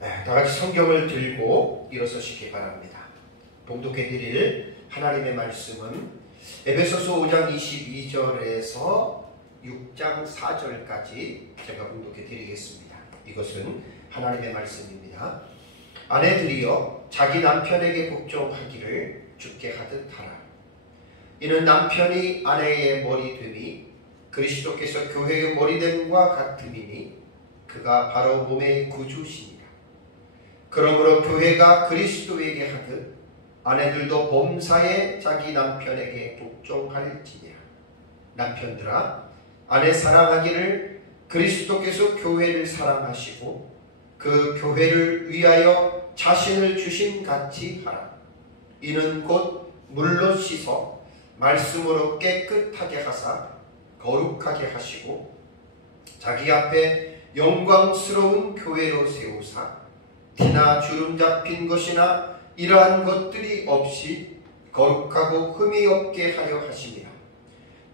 다 같이 성경을 들고 일어서시기 바랍니다. 봉독해 드릴 하나님의 말씀은 에베소서 5장 22절에서 6장 4절까지 제가 봉독해 드리겠습니다. 이것은 하나님의 말씀입니다. 아내들이여 자기 남편에게 복종하기를 주께 하듯 하라. 이는 남편이 아내의 머리됨이 그리스도께서 교회의 머리됨과 같음이니 그가 바로 몸의 구주시니라. 그러므로 교회가 그리스도에게 하듯 아내들도 범사에 자기 남편에게 복종할지니라. 남편들아 아내 사랑하기를 그리스도께서 교회를 사랑하시고 그 교회를 위하여 자신을 주신 같이 하라. 이는 곧 물로 씻어 말씀으로 깨끗하게 하사 거룩하게 하시고 자기 앞에 영광스러운 교회로 세우사 티나 주름 잡힌 것이나 이러한 것들이 없이 거룩하고 흠이 없게 하려 하심이라.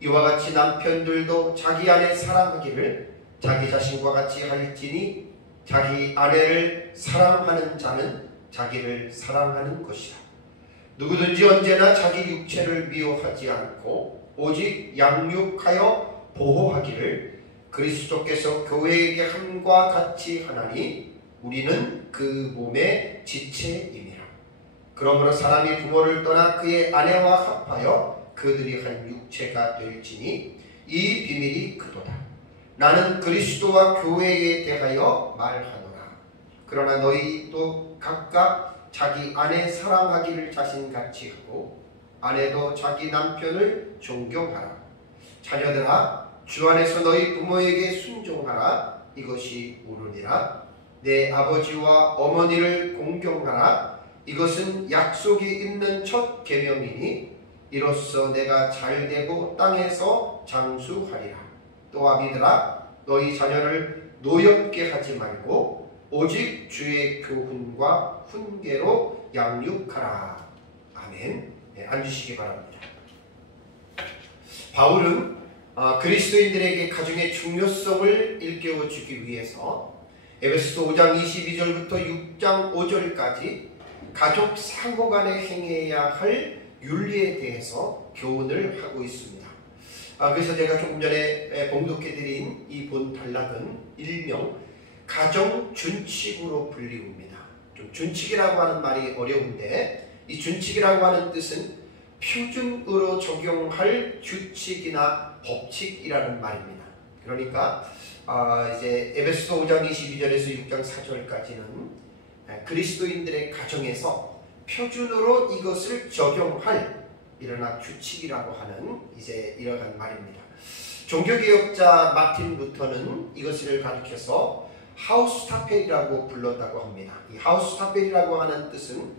이와 같이 남편들도 자기 아내 사랑하기를 자기 자신과 같이 할지니 자기 아내를 사랑하는 자는 자기를 사랑하는 것이라. 누구든지 언제나 자기 육체를 미워하지 않고 오직 양육하여 보호하기를 그리스도께서 교회에게 함과 같이 하나니 우리는 그 몸의 지체임이라. 그러므로 사람이 부모를 떠나 그의 아내와 합하여 그들이 한 육체가 될지니 이 비밀이 그도다. 나는 그리스도와 교회에 대하여 말하노라. 그러나 너희도 각각 자기 아내 사랑하기를 자신같이 하고 아내도 자기 남편을 존경하라. 자녀들아 주 안에서 너희 부모에게 순종하라. 이것이 옳으니라. 내 아버지와 어머니를 공경하라. 이것은 약속이 있는 첫 계명이니 이로써 내가 잘되고 땅에서 장수하리라. 또 아비들아 너희 자녀를 노엽게 하지 말고 오직 주의 교훈과 훈계로 양육하라. 아멘. 앉으시기 바랍니다. 바울은 그리스도인들에게 가정의 중요성을 일깨워주기 위해서 에베소서 5장 22절부터 6장 5절까지 가족 상호 간에 행해야 할 윤리에 대해서 교훈을 하고 있습니다. 그래서 제가 조금 전에 봉독해드린 이 본 단락은 일명 가정 준칙으로 불리웁니다. 좀 준칙이라고 하는 말이 어려운데 이 준칙이라고 하는 뜻은 표준으로 적용할 규칙이나 법칙이라는 말입니다. 그러니까 이제 에베소서 5장 22절에서 6장 4절까지는 그리스도인들의 가정에서 표준으로 이것을 적용할 일어나 규칙이라고 하는 이제 이러한 말입니다. 종교개혁자 마틴 루터는 이것을 가리켜서 하우스타펠이라고 불렀다고 합니다. 이 하우스타펠이라고 하는 뜻은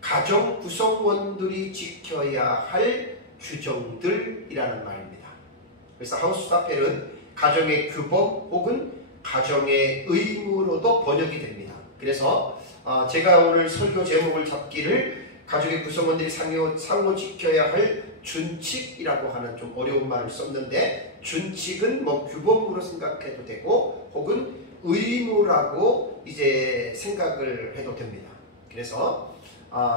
가정 구성원들이 지켜야 할 규정들이라는 말입니다. 그래서 하우스타펠은 가정의 규범 혹은 가정의 의무로도 번역이 됩니다. 그래서 제가 오늘 설교 제목을 잡기를 가족의 구성원들이 상호 지켜야 할 준칙이라고 하는 좀 어려운 말을 썼는데 준칙은 뭐 규범으로 생각해도 되고 혹은 의무라고 이제 생각을 해도 됩니다. 그래서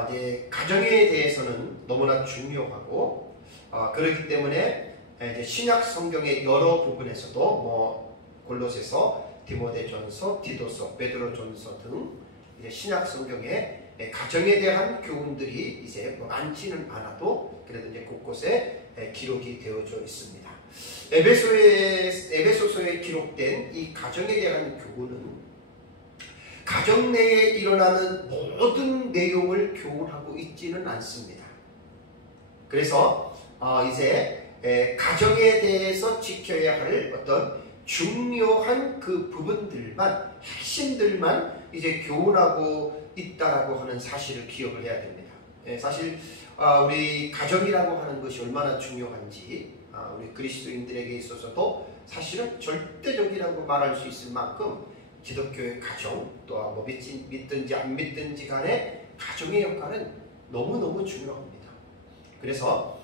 이제 가정에 대해서는 너무나 중요하고 그렇기 때문에 이제 신약 성경의 여러 부분에서도 뭐 골로새서, 디모데전서, 디도서, 베드로전서 등 이제 신약 성경에 가정에 대한 교훈들이 이제 많지는 않아도 그래도 이제 곳곳에 기록이 되어져 있습니다. 에베소서에 기록된 이 가정에 대한 교훈은 가정 내에 일어나는 모든 내용을 교훈하고 있지는 않습니다. 그래서 이제 가정에 대해서 지켜야 할 어떤 중요한 그 부분들만, 핵심들만 이제 교훈하고 있다라고 하는 사실을 기억을 해야 됩니다. 사실 우리 가정이라고 하는 것이 얼마나 중요한지 우리 그리스도인들에게 있어서도 사실은 절대적이라고 말할 수 있을 만큼 기독교의 가정, 또 뭐 믿든지 안 믿든지 간에 가정의 역할은 너무너무 중요합니다. 그래서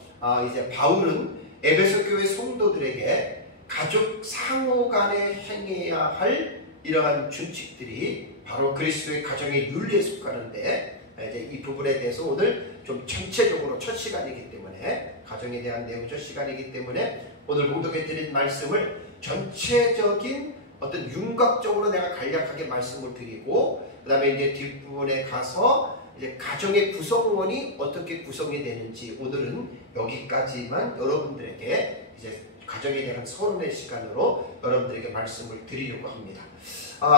이제 바울은 에베소 교회 성도들에게 가족 상호 간에 행해야 할 이러한 준칙들이 바로 그리스도의 가정의 윤리에 속하는데, 이제 이 부분에 대해서 오늘 좀 전체적으로 첫 시간이기 때문에, 가정에 대한 내용 첫 시간이기 때문에 오늘 봉독해 드린 말씀을 전체적인 어떤 윤곽적으로 내가 간략하게 말씀을 드리고, 그 다음에 이제 뒷부분에 가서 이제 가정의 구성원이 어떻게 구성이 되는지 오늘은 여기까지만 여러분들에게 이제 가정에 대한 서론의 시간으로 여러분들에게 말씀을 드리려고 합니다.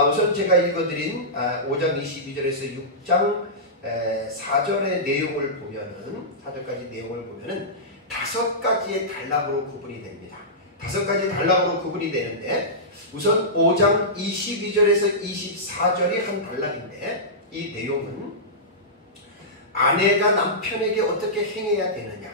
우선 제가 읽어드린 5장 22절에서 6장 4절의 내용을 보면은, 4절까지 내용을 보면은 5가지의 단락으로 구분이 됩니다. 5가지 단락으로 구분이 되는데, 우선 5장 22절에서 24절이 한 단락인데, 이 내용은 아내가 남편에게 어떻게 행해야 되느냐,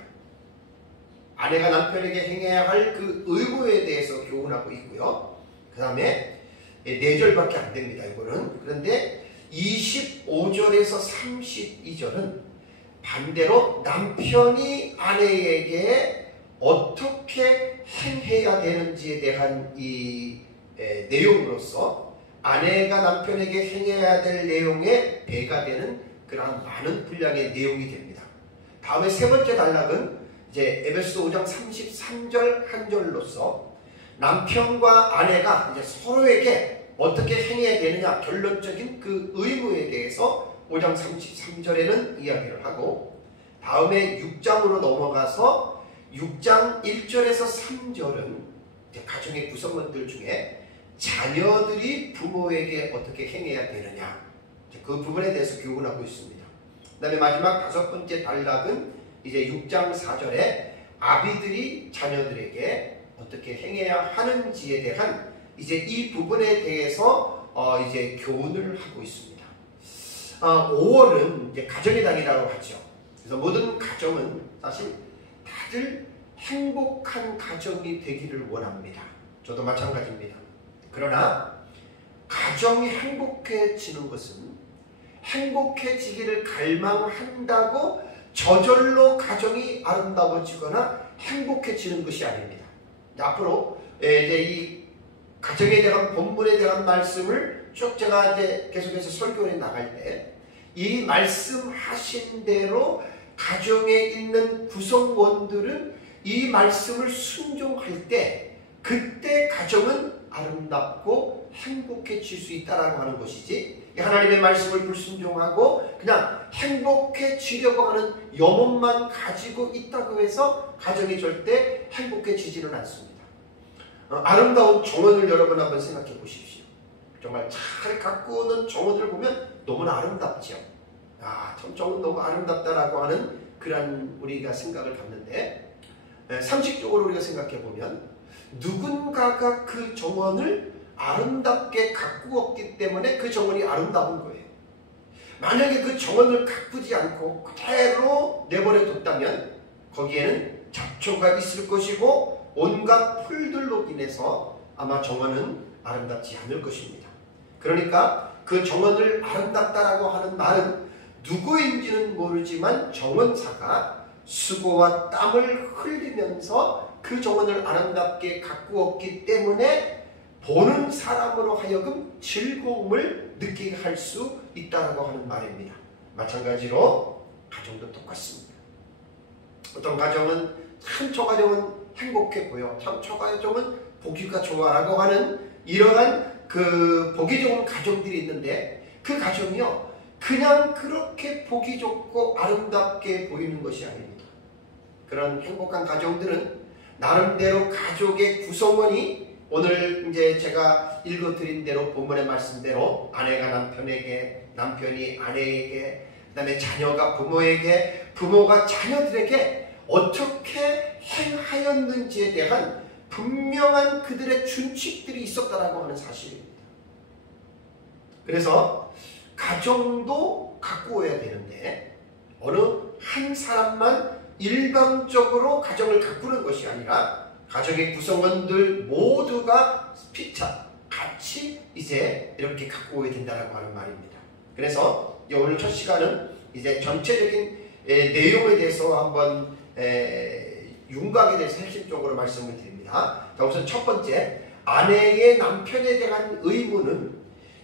아내가 남편에게 행해야 할 그 의무에 대해서 교훈하고 있고요. 그 다음에 4절밖에 안 됩니다, 이거는. 그런데 25절에서 32절은 반대로 남편이 아내에게 어떻게 행해야 되는지에 대한 이 내용으로서 아내가 남편에게 행해야 될 내용에 배가 되는 그러한 많은 분량의 내용이 됩니다. 다음에 세 번째 단락은 이제 에베소 5장 33절 한 절로서 남편과 아내가 이제 서로에게 어떻게 행해야 되느냐, 결론적인 그 의무에 대해서 5장 33절에는 이야기를 하고, 다음에 6장으로 넘어가서 6장 1절에서 3절은 이제 가정의 구성원들 중에 자녀들이 부모에게 어떻게 행해야 되느냐, 그 부분에 대해서 교훈하고 있습니다. 그 다음에 마지막 5번째 단락은 이제 6장 4절에 아비들이 자녀들에게 어떻게 행해야 하는지에 대한 이제 이 부분에 대해서 이제 교훈을 하고 있습니다. 5월은 이제 가정의 달이라고 하죠. 그래서 모든 가정은 사실 다들 행복한 가정이 되기를 원합니다. 저도 마찬가지입니다. 그러나 가정이 행복해지는 것은 행복해지기를 갈망한다고 저절로 가정이 아름다워지거나 행복해지는 것이 아닙니다. 앞으로 이제 이 가정에 대한 본문에 대한 말씀을 쭉 제가 이제 계속해서 설교해 나갈 때 이 말씀하신 대로 가정에 있는 구성원들은 이 말씀을 순종할 때 그때 가정은 아름답고 행복해질 수 있다라고 하는 것이지, 하나님의 말씀을 불순종하고 그냥 행복해지려고 하는 염원만 가지고 있다고 해서 가정이 절대 행복해지지는 않습니다. 아름다운 정원을 여러분 한번 생각해 보십시오. 정말 잘 가꾸는 정원을 보면 너무나 아름답죠. 참 정원 너무 아름답다라고 하는 그런 우리가 생각을 갖는데, 상식적으로 우리가 생각해 보면 누군가가 그 정원을 아름답게 가꾸었기 때문에 그 정원이 아름다운 거예요. 만약에 그 정원을 가꾸지 않고 그대로 내버려 뒀다면 거기에는 잡초가 있을 것이고 온갖 풀들로 인해서 아마 정원은 아름답지 않을 것입니다. 그러니까 그 정원을 아름답다라고 하는 말은 누구인지는 모르지만 정원사가 수고와 땀을 흘리면서 그 정원을 아름답게 가꾸었기 때문에 보는 사람으로 하여금 즐거움을 느끼게 할 수 있다고 하는 말입니다. 마찬가지로 가정도 똑같습니다. 어떤 가정은 참 저 가정은 행복해 보여, 참 저 가정은 보기가 좋아라고 하는 이러한 그 보기 좋은 가정들이 있는데, 그 가정이요 그냥 그렇게 보기 좋고 아름답게 보이는 것이 아닙니다. 그런 행복한 가정들은 나름대로 가족의 구성원이 오늘 이제 제가 읽어드린 대로 본문의 말씀대로 아내가 남편에게, 남편이 아내에게, 그 다음에 자녀가 부모에게, 부모가 자녀들에게 어떻게 행하였는지에 대한 분명한 그들의 준칙들이 있었다라고 하는 사실입니다. 그래서 가정도 가꾸어야 되는데 어느 한 사람만 일방적으로 가정을 가꾸는 것이 아니라 가정의 구성원들 모두가 피차 같이 이제 이렇게 가꾸어야 된다라고 하는 말입니다. 그래서 오늘 첫 시간은 이제 전체적인 내용에 대해서 한번 윤곽에 대해서 핵심적으로 말씀을 드립니다. 자, 우선 첫 번째, 아내의 남편에 대한 의무는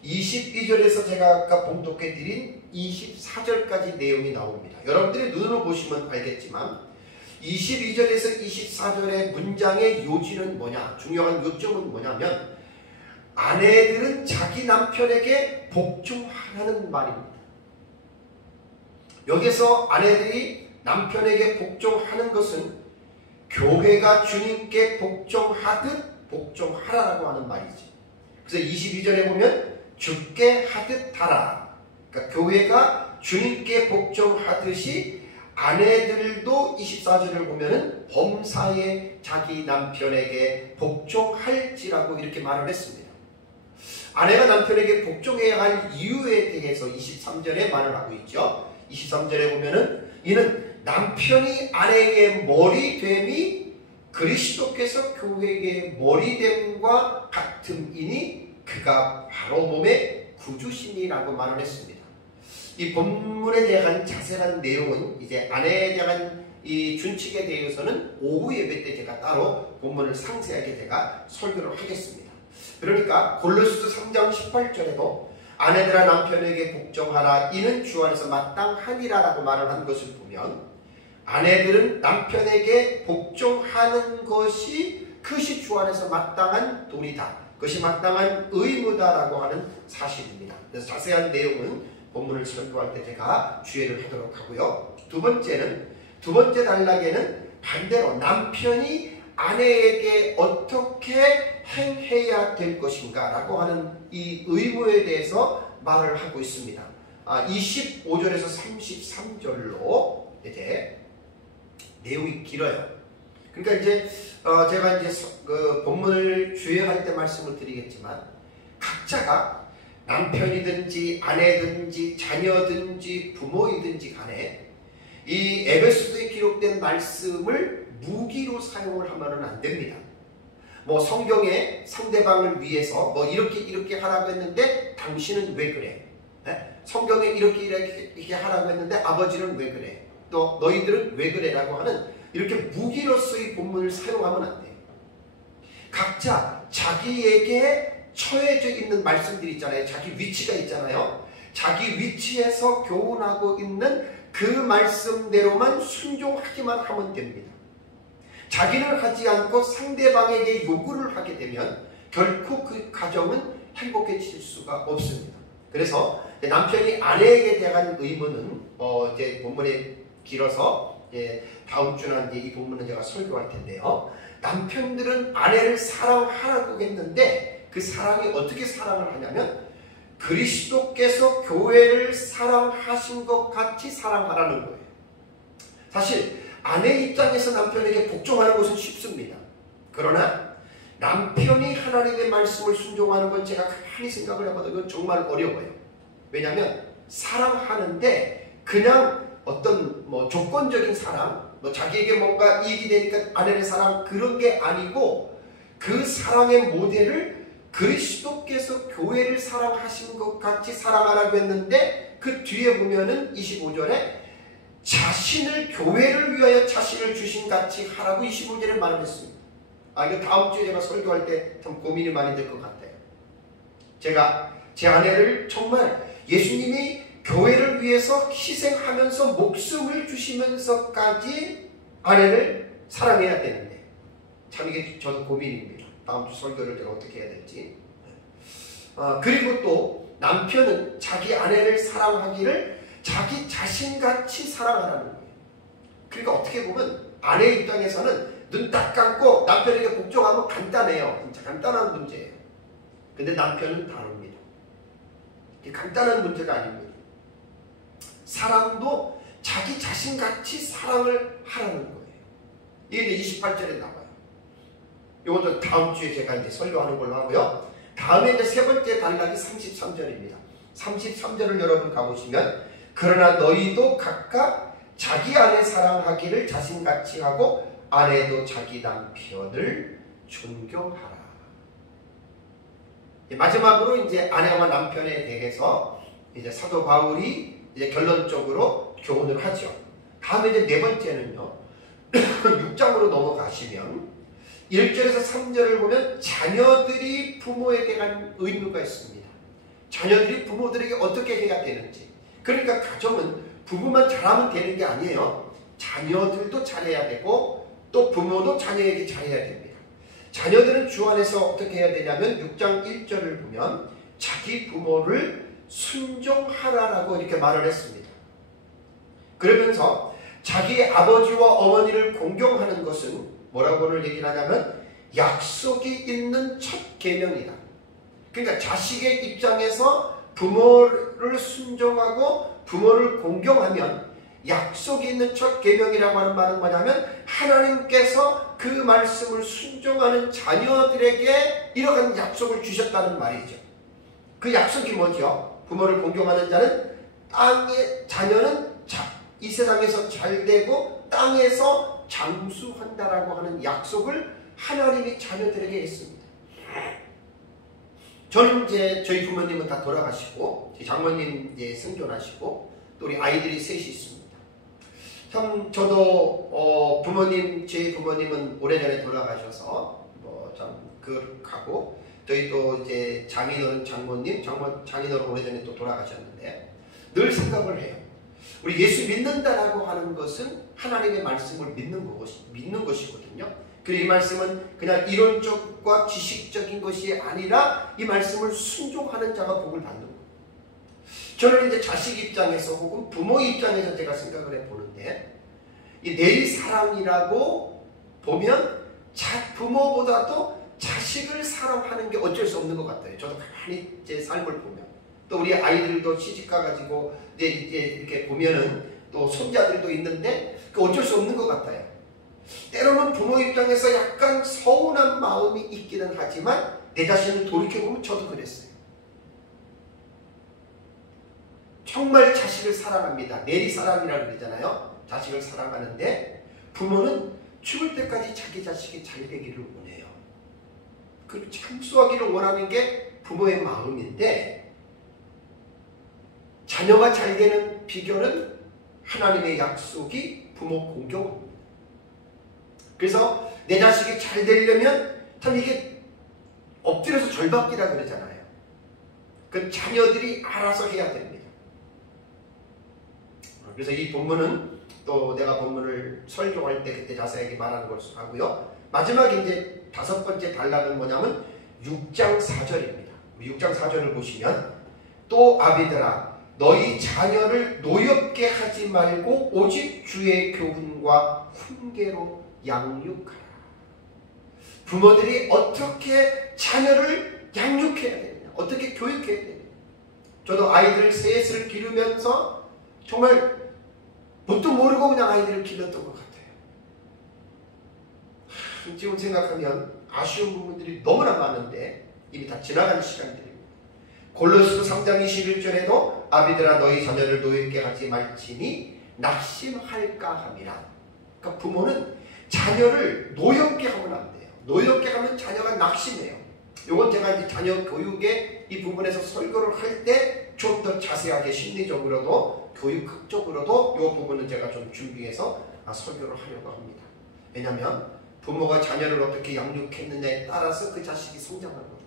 22절에서 제가 아까 봉독해 드린 24절까지 내용이 나옵니다. 여러분들이 눈으로 보시면 알겠지만 22절에서 24절의 문장의 요지는 뭐냐, 중요한 요점은 뭐냐면 아내들은 자기 남편에게 복종하라는 말입니다. 여기서 아내들이 남편에게 복종하는 것은 교회가 주님께 복종하듯 복종하라라고 하는 말이지. 그래서 22절에 보면 주께 하듯 하라. 그러니까 교회가 주님께 복종하듯이 아내들도 24절을 보면은 범사에 자기 남편에게 복종할지라고 이렇게 말을 했습니다. 아내가 남편에게 복종해야 할 이유에 대해서 23절에 말을 하고 있죠. 23절에 보면은 이는 남편이 아내의 머리됨이 그리스도께서 교회의 머리됨과 같음이니 그가 바로 몸의 구주시니라고 말을 했습니다. 이 본문에 대한 자세한 내용은 이제 아내에 대한 이 준칙에 대해서는 오후 예배 때 제가 따로 본문을 상세하게 제가 설교를 하겠습니다. 그러니까 골로새서 3장 18절에도 아내들아 남편에게 복종하라 이는 주 안에서 마땅하니라 라고 말을 한 것을 보면 아내들은 남편에게 복종하는 것이 그것이 주 안에서 마땅한 도리다, 그것이 마땅한 의무다라고 하는 사실입니다. 그래서 자세한 내용은 본문을 설교할 때 제가 주의를 하도록 하고요. 두 번째 단락에는 반대로 남편이 아내에게 어떻게 행해야 될 것인가 라고 하는 이 의무에 대해서 말을 하고 있습니다. 25절에서 33절로 이제 내용이 길어요. 그러니까 이제 제가 이제 그 본문을 주의할 때 말씀을 드리겠지만 각자가 남편이든지 아내든지 자녀든지 부모이든지 간에 이 에베소서에 기록된 말씀을 무기로 사용을 하면은 안 됩니다. 뭐 성경에 상대방을 위해서 뭐 이렇게 하라고 했는데 당신은 왜 그래? 네? 성경에 이렇게 하라고 했는데 아버지는 왜 그래? 또 너희들은 왜 그래? 라고 하는 이렇게 무기로서의 본문을 사용하면 안 돼요. 각자 자기에게 처해져 있는 말씀들이 있잖아요. 자기 위치가 있잖아요. 자기 위치에서 교훈하고 있는 그 말씀대로만 순종하기만 하면 됩니다. 자기는 하지 않고 상대방에게 요구를 하게 되면 결코 그 가정은 행복해질 수가 없습니다. 그래서 남편이 아내에게 대한 의무는 이제 본문에 길어서 다음 주나 이제 이 본문은 제가 설교할 텐데요. 남편들은 아내를 사랑하라고 했는데 그 사랑이 어떻게 사랑을 하냐면 그리스도께서 교회를 사랑하신 것 같이 사랑하라는 거예요. 사실 아내 입장에서 남편에게 복종하는 것은 쉽습니다. 그러나 남편이 하나님의 말씀을 순종하는 건 제가 가만히 생각을 해봐도 이건 정말 어려워요. 왜냐하면 사랑하는데 그냥 어떤 뭐 조건적인 사랑, 뭐 자기에게 뭔가 이익이 되니까 아내의 사랑 그런 게 아니고 그 사랑의 모델을 그리스도께서 교회를 사랑하신 것 같이 사랑하라고 했는데 그 뒤에 보면은 25절에 자신을 교회를 위하여 자신을 주신 같이 하라고 25절에 말을 했습니다. 이거 다음 주에 제가 설교할 때 참 고민이 많이 될 것 같아요. 제가 제 아내를 정말 예수님이 교회를 위해서 희생하면서 목숨을 주시면서까지 아내를 사랑해야 되는데 참 이게 저도 고민입니다. 다음 주 설교를 제가 어떻게 해야 될지. 그리고 또 남편은 자기 아내를 사랑하기를 자기 자신같이 사랑하라는 거예요. 그러니까 어떻게 보면 아내 입장에서는 눈 딱 감고 남편에게 복종하면 간단해요. 진짜 간단한 문제예요. 근데 남편은 다릅니다. 간단한 문제가 아닙니다. 사랑도 자기 자신같이 사랑을 하라는 거예요. 이게 이제 28절에 나와요. 이것도 다음 주에 제가 이제 설교하는 걸로 하고요. 다음에 이제 세 번째 단락이 33절입니다. 33절을 여러분 가보시면 그러나 너희도 각각 자기 아내 사랑하기를 자신같이 하고 아내도 자기 남편을 존경하라. 마지막으로 이제 아내와 남편에 대해서 이제 사도 바울이 이제 결론적으로 교훈을 하죠. 다음에 이제 네 번째는요. 6장으로 넘어가시면 1절에서 3절을 보면 자녀들이 부모에 대한 의무가 있습니다. 자녀들이 부모들에게 어떻게 해야 되는지. 그러니까 가정은 부부만 잘하면 되는 게 아니에요. 자녀들도 잘해야 되고 또 부모도 자녀에게 잘해야 됩니다. 자녀들은 주 안에서 어떻게 해야 되냐면 6장 1절을 보면 자기 부모를 순종하라라고 이렇게 말을 했습니다. 그러면서 자기 아버지와 어머니를 공경하는 것은 뭐라고 오늘 얘기를 하냐면 약속이 있는 첫 계명이다. 그러니까 자식의 입장에서 부모를 순종하고 부모를 공경하면 약속이 있는 첫 계명이라고 하는 말은 뭐냐면 하나님께서 그 말씀을 순종하는 자녀들에게 이러한 약속을 주셨다는 말이죠. 그 약속이 뭐죠? 부모를 공경하는 자녀는 이 세상에서 잘되고 땅에서 장수한다라고 하는 약속을 하나님이 자녀들에게 했습니다. 저는 이제 저희 부모님은 다 돌아가시고 저희 장모님 이제 생존하시고 또 우리 아이들이 셋이 있습니다. 참 저도 제 부모님은 오래전에 돌아가셔서 참 그렇고 저희 또 이제 장인어른 장인어른 오래전에 또 돌아가셨는데 늘 생각을 해요. 우리 예수 믿는다라고 하는 것은 하나님의 말씀을 믿는 것이거든요. 그리고 이 말씀은 그냥 이론적과 지식적인 것이 아니라 이 말씀을 순종하는 자가 복을 받는 거예요. 저는 이제 자식 입장에서 혹은 부모 입장에서 제가 생각을 해보는데 이 내리사랑이라고 보면 부모보다도 자식을 사랑하는 게 어쩔 수 없는 것 같아요. 저도 가만히 제 삶을 보면 또 우리 아이들도 시집가가지고 이제 이렇게 보면은 또 손자들도 있는데 어쩔 수 없는 것 같아요. 때로는 부모 입장에서 약간 서운한 마음이 있기는 하지만 내 자신을 돌이켜보면 저도 그랬어요. 정말 자식을 사랑합니다. 내리사랑이라고 그러잖아요. 자식을 사랑하는데 부모는 죽을 때까지 자기 자식이 잘 되기를 원해요. 그 참수하기를 원하는 게 부모의 마음인데 자녀가 잘 되는 비결은 하나님의 약속이 부모 공경입니다. 그래서 내 자식이 잘 되려면 참 이게 엎드려서 절받기라 그러잖아요. 그 자녀들이 알아서 해야 됩니다. 그래서 이 본문은 또 내가 본문을 설교할 때 그때 자세하게 말하는 것으로 하고요. 마지막에 이제 5번째 단락은 뭐냐면 6장 4절입니다. 6장 4절을 보시면 또 아비들아 너희 자녀를 노엽게 하지 말고 오직 주의 교훈과 훈계로 양육하라. 부모들이 어떻게 자녀를 양육해야 되느냐, 어떻게 교육해야 되느냐. 저도 아이들 셋을 기르면서 정말 뭣도 모르고 그냥 아이들을 길렀던 것 같아요. 지금 생각하면 아쉬운 부분들이 너무나 많은데 이미 다 지나간 시간들입니다. 골로새서 3장 21절에도 아비들아 너희 자녀를 노엽게 하지 말지니 낙심할까 함이라. 그러니까 부모는 자녀를 노엽게 하면 안 돼요. 노엽게 하면 자녀가 낙심해요. 이건 제가 이제 자녀 교육의 이 부분에서 설교를 할 때 좀 더 자세하게 심리적으로도 교육학적으로도 이 부분은 제가 좀 준비해서 설교를 하려고 합니다. 왜냐하면 부모가 자녀를 어떻게 양육했느냐에 따라서 그 자식이 성장하거든요.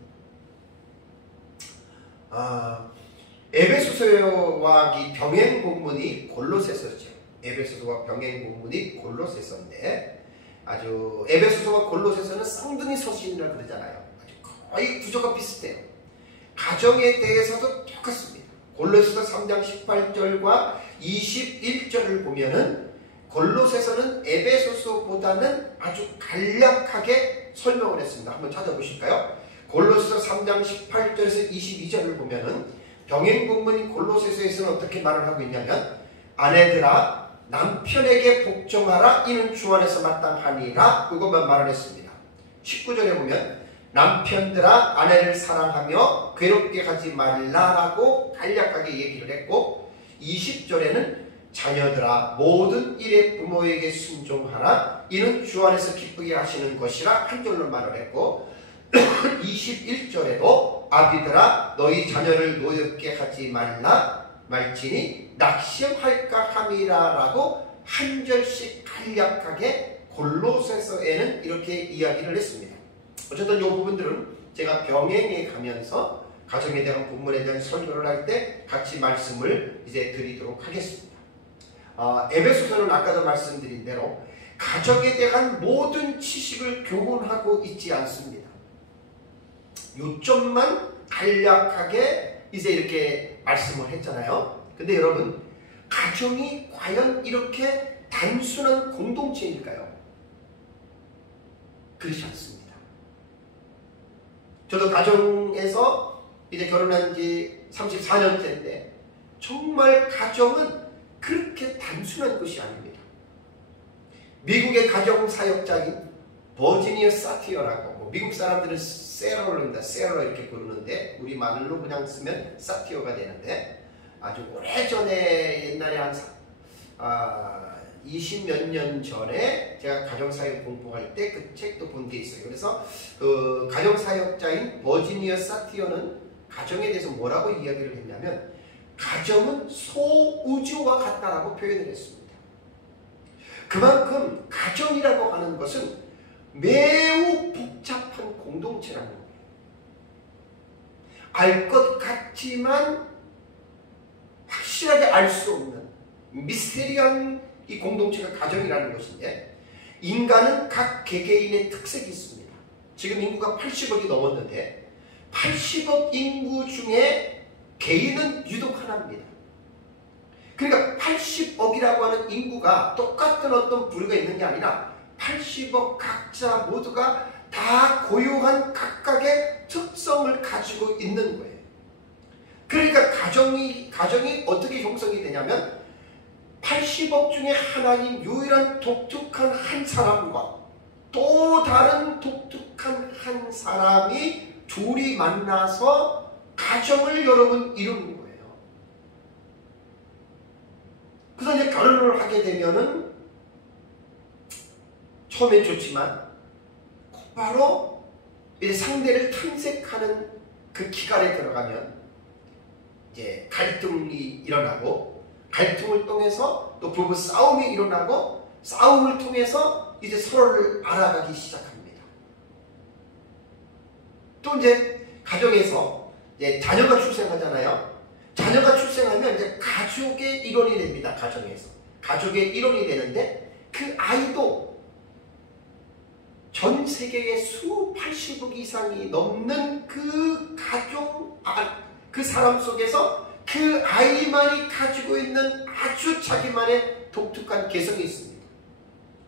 에베소서와 이 병행 본문이 골로새서죠. 에베소서와 병행 본문이 골로새서인데 아주 에베소서와 골로새서는 쌍둥이 서신이라 그러잖아요. 아주 거의 구조가 비슷해요. 가정에 대해서도 똑같습니다. 골로새서 3장 18절과 21절을 보면은 골로새서는 에베소서보다는 아주 간략하게 설명을 했습니다. 한번 찾아보실까요? 골로새서 3장 18절에서 22절을 보면은 병행 본문인 골로새서에서는 어떻게 말을 하고 있냐면 아내들아 남편에게 복종하라 이는 주 안에서 마땅하니라 그것만 말을 했습니다. 19절에 보면 남편들아 아내를 사랑하며 괴롭게 하지 말라라고 간략하게 얘기를 했고 20절에는 자녀들아 모든 일에 부모에게 순종하라 이는 주 안에서 기쁘게 하시는 것이라 한 절로 말을 했고 21절에도 아비들아 너희 자녀를 노엽게 하지 말지니 낙심할까 함이라라고 한 절씩 간략하게 골로새서에는 이렇게 이야기를 했습니다. 어쨌든 이 부분들은 제가 병행에 가면서 가정에 대한 본문에 대한 설교를 할 때 같이 말씀을 이제 드리도록 하겠습니다. 에베소서는 아까도 말씀드린 대로 가정에 대한 모든 지식을 교훈하고 있지 않습니다. 요점만 간략하게 이제 이렇게 말씀을 했잖아요. 근데 여러분, 가정이 과연 이렇게 단순한 공동체일까요? 그렇지 않습니다. 저도 가정에서 이제 결혼한 지 34년째인데 정말 가정은 그렇게 단순한 것이 아닙니다. 미국의 가정사역자인 버지니아 사티어라고, 미국 사람들은 세러를 합니다. 세러 이렇게 부르는데 우리말로 그냥 쓰면 사티어가 되는데, 아주 오래전에 옛날에 한 20몇 년 전에 제가 가정사역 공부할 때 그 책도 본 게 있어요. 그래서 가정사역자인 버지니아 사티어는 가정에 대해서 뭐라고 이야기를 했냐면, 가정은 소우주와 같다라고 표현을 했습니다. 그만큼 가정이라고 하는 것은 매우 복잡한 공동체라는 거예요. 알 것 같지만 확실하게 알 수 없는 미스테리한 이 공동체가 가정이라는 것인데, 인간은 각 개개인의 특색이 있습니다. 지금 인구가 80억이 넘었는데 80억 인구 중에 개인은 유독 하나입니다. 그러니까 80억이라고 하는 인구가 똑같은 어떤 부류가 있는 게 아니라 80억 각자 모두가 다 고유한 각각의 특성을 가지고 있는 거예요. 그러니까 가정이 어떻게 형성이 되냐면, 80억 중에 하나님 유일한 독특한 한 사람과 또 다른 독특한 한 사람이 둘이 만나서 가정을 여러분 이루는 거예요. 그래서 이제 결혼을 하게 되면은 처음엔 좋지만 곧바로 이제 상대를 탐색하는 그 기간에 들어가면 이제 갈등이 일어나고, 갈등을 통해서 또 부부 싸움이 일어나고, 싸움을 통해서 이제 서로를 알아가기 시작합니다. 또 이제 가정에서 이제 자녀가 출생하잖아요. 자녀가 출생하면 이제 가족의 일원이 됩니다. 가정에서 가족의 일원이 되는데, 그 아이도 전 세계에 수 80억 이상이 넘는 그 가족, 그 사람 속에서 그 아이만이 가지고 있는 아주 자기만의 독특한 개성이 있습니다.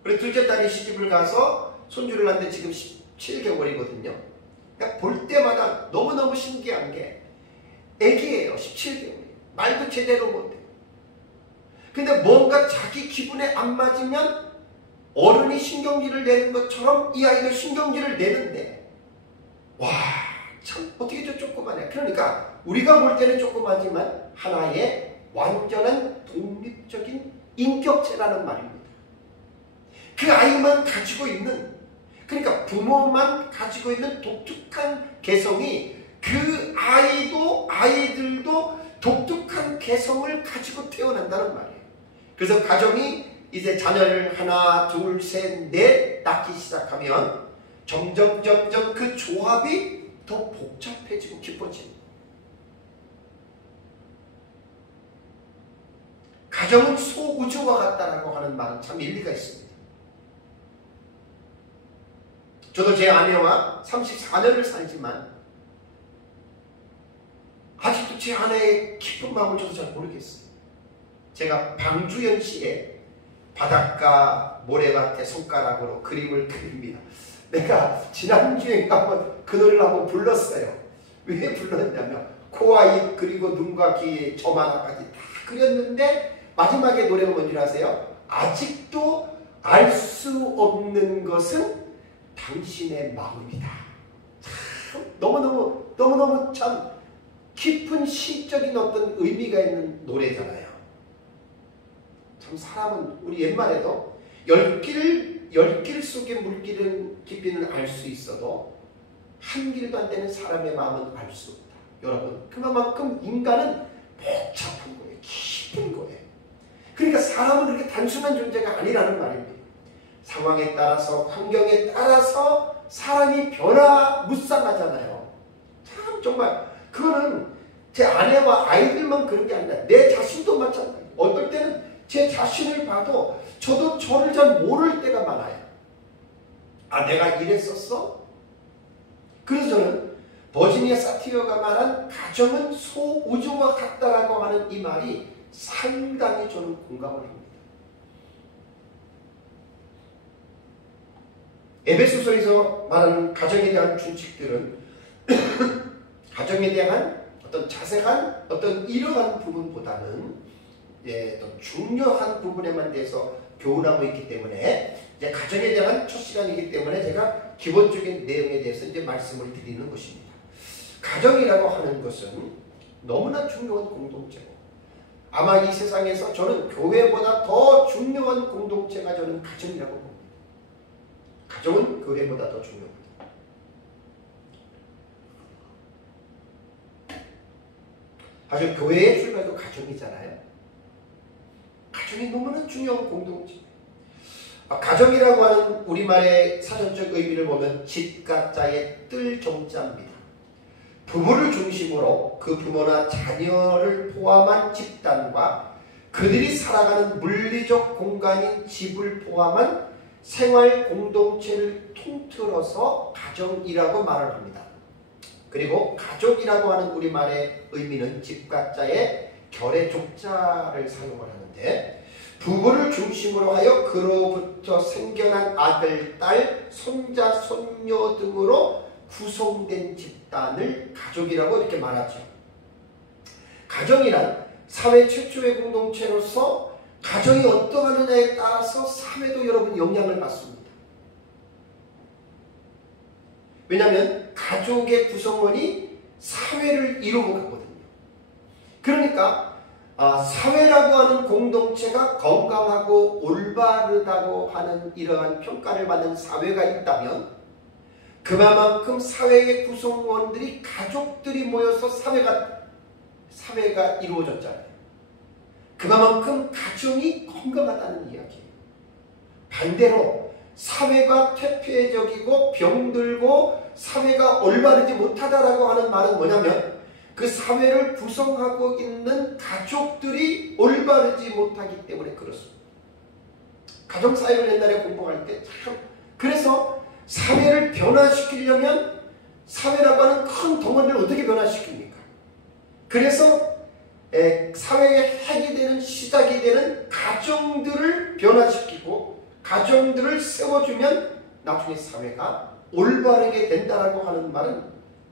우리 둘째 딸이 시집을 가서 손주를 낳는데 지금 17개월이거든요. 그러니까 볼 때마다 너무너무 신기한 게, 애기예요. 17개월. 말도 제대로 못해요. 근데 뭔가 자기 기분에 안 맞으면 어른이 신경질을 내는 것처럼 이 아이도 신경질을 내는데, 와, 참 어떻게 저 조그마냐. 그러니까 우리가 볼 때는 조그마지만 하나의 완전한 독립적인 인격체라는 말입니다. 그 아이만 가지고 있는, 그러니까 부모만 가지고 있는 독특한 개성이, 그 아이들도 독특한 개성을 가지고 태어난다는 말이에요. 그래서 가정이 이제 자녀를 하나, 둘, 셋, 넷 낳기 시작하면 점점 그 조합이 더 복잡해지고 깊어집니다. 가정은 소우주와 같다라고 하는 말은 참 일리가 있습니다. 저도 제 아내와 34년을 살지만 아직도 제 아내의 깊은 마음을 저도 잘 모르겠어요. 제가 방주연시에 바닷가 모래밭에 손가락으로 그림을 그립니다. 내가 지난주에 한번 그 노래를 한번 불렀어요. 왜 불렀냐면, 코와 입 그리고 눈과 귀 점 하나까지 다 그렸는데 마지막에 노래가 뭔지 아세요? 아직도 알 수 없는 것은 당신의 마음이다. 참 너무너무 참 깊은 시적인 어떤 의미가 있는 노래잖아요. 참 사람은, 우리 옛말에도 열 길 속의 물길은 깊이는 알 수 있어도 한 길도 안 되는 사람의 마음은 알 수 없다. 여러분, 그만큼 인간은 복잡한 거예요. 깊은 거예요. 그러니까 사람은 그렇게 단순한 존재가 아니라는 말입니다. 상황에 따라서, 환경에 따라서 사람이 변화무쌍하잖아요. 참 정말 그거는 제 아내와 아이들만 그런 게 아니라 내 자신도 마찬가지예요. 어떨 때는 제 자신을 봐도 저도 저를 잘 모를 때가 많아요. 아, 내가 이랬었어? 그래서 저는 버지니아 사티어가 말한 가정은 소우주와 같다라고 하는 이 말이 상당히 저는 공감을 합니다. 에베소서에서 말하는 가정에 대한 준칙들은 가정에 대한 어떤 자세한 어떤 이러한 부분보다는 어떤 중요한 부분에만 대해서 교훈하고 있기 때문에 이제 가정에 대한 첫 시간이기 때문에 제가 기본적인 내용에 대해서 이제 말씀을 드리는 것입니다. 가정이라고 하는 것은 너무나 중요한 공동체고 아마 이 세상에서 저는 교회보다 더 중요한 공동체가 저는 가정이라고 봅니다. 가정은 교회보다 더 중요합니다. 사실 교회의 출발도 가정이잖아요. 가정이 너무나 중요한 공동체. 가정이라고 하는 우리말의 사전적 의미를 보면 집가자의 뜰 정자입니다. 부부를 중심으로 그 부모나 자녀를 포함한 집단과 그들이 살아가는 물리적 공간인 집을 포함한 생활 공동체를 통틀어서 가정이라고 말을 합니다. 그리고 가족이라고 하는 우리말의 의미는 집가자의 결의 족자를 사용을 하는데 부부를 중심으로 하여 그로부터 생겨난 아들, 딸, 손자, 손녀 등으로 구성된 집단을 가족이라고 이렇게 말하죠. 가정이란 사회 최초의 공동체로서 가정이 어떠하느냐에 따라서 사회도 여러분 영향을 받습니다. 왜냐하면 가족의 구성원이 사회를 이루고 가거든요. 그러니까 사회라고 하는 공동체가 건강하고 올바르다고 하는 이러한 평가를 받는 사회가 있다면 그만큼 사회의 구성원들이 가족들이 모여서 사회가 이루어졌잖아요. 그만큼 가정이 건강하다는 이야기예요. 반대로 사회가 퇴폐적이고 병들고 사회가 올바르지 못하다라고 하는 말은 뭐냐면 그 사회를 구성하고 있는 가족들이 올바르지 못하기 때문에 그렇습니다. 가정사회를 옛날에 공부할 때 참 그래서 사회를 변화시키려면 사회라고 하는 큰 덩어리를 어떻게 변화시킵니까? 그래서 사회의 핵이 되는 시작이 되는 가정들을 변화시키고 가정들을 세워주면 나중에 사회가 올바르게 된다라고 하는 말은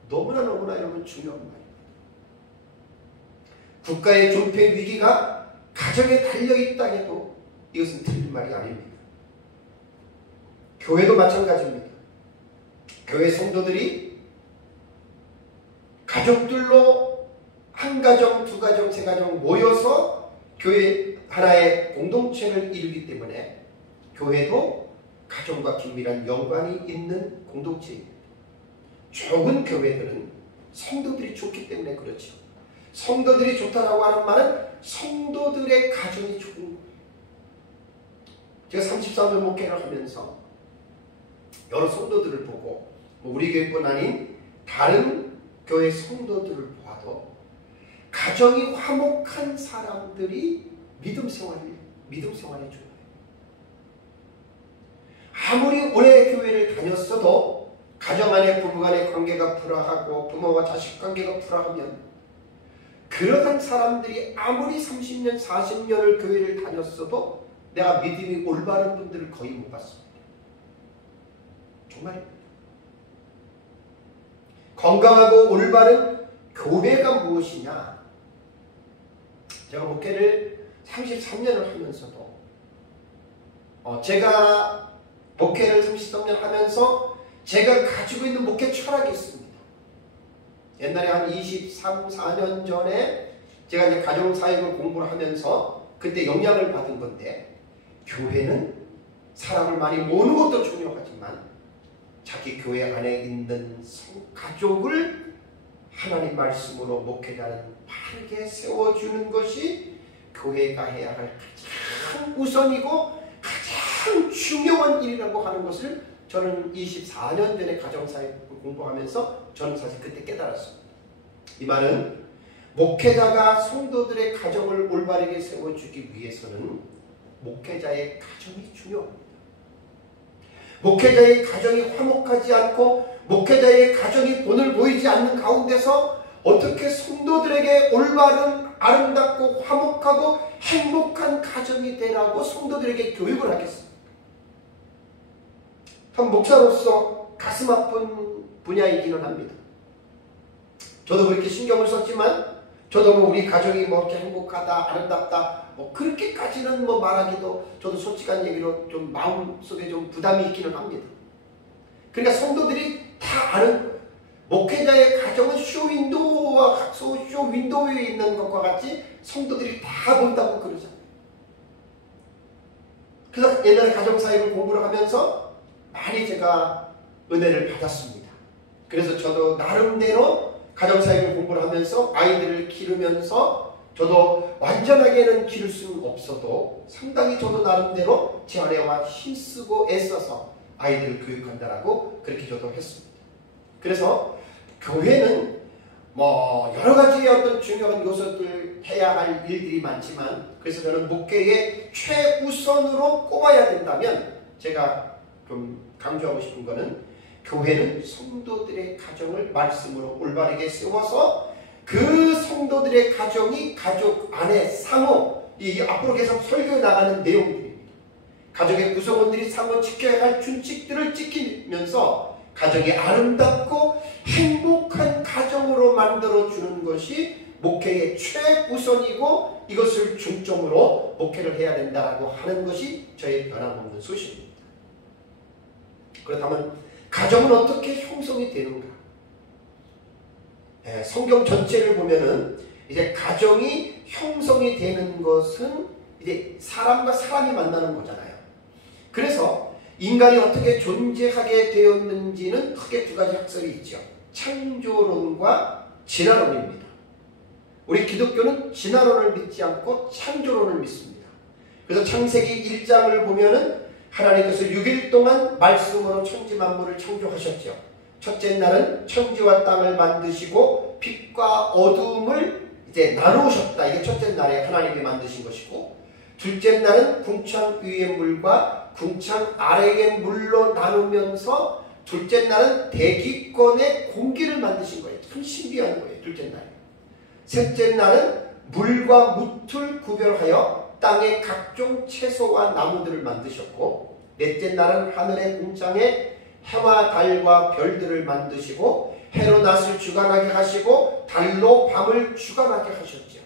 너무나 여러분 중요한 말입니다. 국가의 존폐 위기가 가정에 달려있다 해도 이것은 틀린 말이 아닙니다. 교회도 마찬가지입니다. 교회 성도들이 가족들로 한 가정, 두 가정, 세 가정 모여서 교회 하나의 공동체를 이루기 때문에 교회도 가정과 긴밀한 연관이 있는 공동체입니다. 좋은 교회들은 성도들이 좋기 때문에 그렇죠. 성도들이 좋다라고 하는 말은 성도들의 가정이 좋은 거예요. 제가 34년 목회를 하면서 여러 성도들을 보고 우리 교회뿐 아닌 다른 교회 성도들을 보아도 가정이 화목한 사람들이 믿음 생활에 좋아요. 아무리 오래 교회를 다녔어도 가정 안에 부부 간의 관계가 불화하고 부모와 자식 관계가 불화하면 그러한 사람들이 아무리 30년, 40년을 교회를 다녔어도 내가 믿음이 올바른 분들을 거의 못 봤습니다. 정말입니다. 건강하고 올바른 교회가 무엇이냐? 제가 목회를 33년을 하면서도 제가 목회를 33년 하면서 제가 가지고 있는 목회 철학이 있습니다. 옛날에 한 23, 4년 전에 제가 이제 가정사역을 공부를 하면서 그때 영향을 받은 건데 교회는 사람을 많이 모으는 것도 중요하지만 자기 교회 안에 있는 가족을 하나님 말씀으로 목회자는 바르게 세워주는 것이 교회가 해야 할 가장 우선이고 가장 중요한 일이라고 하는 것을 저는 24년 전에 가정사역을 공부하면서 저는 사실 그때 깨달았습니다. 이 말은 목회자가 성도들의 가정을 올바르게 세워주기 위해서는 목회자의 가정이 중요합니다. 목회자의 가정이 화목하지 않고 목회자의 가정이 본을 보이지 않는 가운데서 어떻게 성도들에게 올바른 아름답고 화목하고 행복한 가정이 되라고 성도들에게 교육을 하겠습니까? 참 목사로서 가슴 아픈 분야이기는 합니다. 저도 그렇게 신경을 썼지만 저도 뭐 우리 가정이 뭐 이렇게 행복하다 아름답다 뭐 그렇게까지는 뭐 말하기도 저도 솔직한 얘기로 좀 마음속에 좀 부담이 있기는 합니다. 그러니까 성도들이 다 아는 거예요. 목회자의 가정은 쇼윈도우와 쇼윈도우에 있는 것과 같이 성도들이 다 본다고 그러잖아요. 그래서 옛날에 가정사역을 공부를 하면서 많이 제가 은혜를 받았습니다. 그래서 저도 나름대로 가정사역을 공부를 하면서 아이들을 기르면서 저도 완전하게는 기를 수는 없어도 상당히 저도 나름대로 제 아내와 힘쓰고 애써서 아이들을 교육한다라고 그렇게 저도 했습니다. 그래서 교회는 뭐 여러 가지의 어떤 중요한 요소들 해야 할 일들이 많지만 그래서 저는 목회의 최우선으로 꼽아야 된다면 제가 좀 강조하고 싶은 거는 교회는 성도들의 가정을 말씀으로 올바르게 세워서 그 성도들의 가정이 가족 안에 상호 이 앞으로 계속 설교해 나가는 내용들입니다. 가족의 구성원들이 상호 지켜야 할 준칙들을 지키면서 가정이 아름답고 행복한 가정으로 만들어주는 것이 목회의 최우선이고 이것을 중점으로 목회를 해야 된다고 하는 것이 저의 변함없는 소식입니다. 그렇다면 가정은 어떻게 형성이 되는가? 성경 전체를 보면은 이제 가정이 형성이 되는 것은 이제 사람과 사람이 만나는 거잖아요. 그래서 인간이 어떻게 존재하게 되었는지는 크게 두 가지 학설이 있죠. 창조론과 진화론입니다. 우리 기독교는 진화론을 믿지 않고 창조론을 믿습니다. 그래서 창세기 1장을 보면은 하나님께서 6일 동안 말씀으로 천지 만물을 창조하셨죠. 첫째 날은 천지와 땅을 만드시고 빛과 어두움을 이제 나누셨다. 이게 첫째 날에 하나님이 만드신 것이고 둘째 날은 궁창 위의 물과 궁창 아래의 물로 나누면서 둘째 날은 대기권의 공기를 만드신 거예요. 참 신비한 거예요. 둘째 날. 셋째 날은 물과 묻을 구별하여 땅의 각종 채소와 나무들을 만드셨고 넷째 날은 하늘의 궁창에 해와 달과 별들을 만드시고 해로 낮을 주관하게 하시고 달로 밤을 주관하게 하셨죠.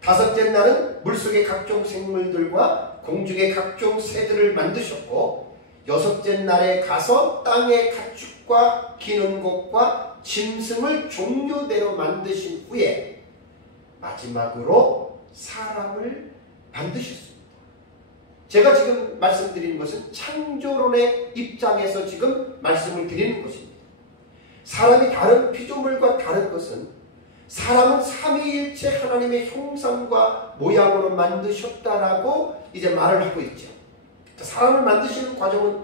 다섯째 날은 물속의 각종 생물들과 공중의 각종 새들을 만드셨고 여섯째 날에 가서 땅의 가축과 기는 것과 짐승을 종류대로 만드신 후에 마지막으로 사람을 만드셨습니다. 제가 지금 말씀드리는 것은 창조론의 입장에서 지금 말씀을 드리는 것입니다. 사람이 다른 피조물과 다른 것은 사람은 삼위일체 하나님의 형상과 모양으로 만드셨다라고 이제 말을 하고 있죠. 사람을 만드시는 과정은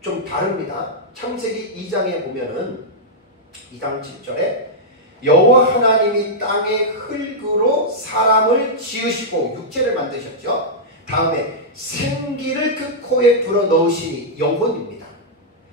좀 다릅니다. 창세기 2장에 보면은 2장 7절에 여호와 하나님이 땅의 흙으로 사람을 지으시고 육체를 만드셨죠. 다음에 생기를 그 코에 불어넣으시니 영혼입니다.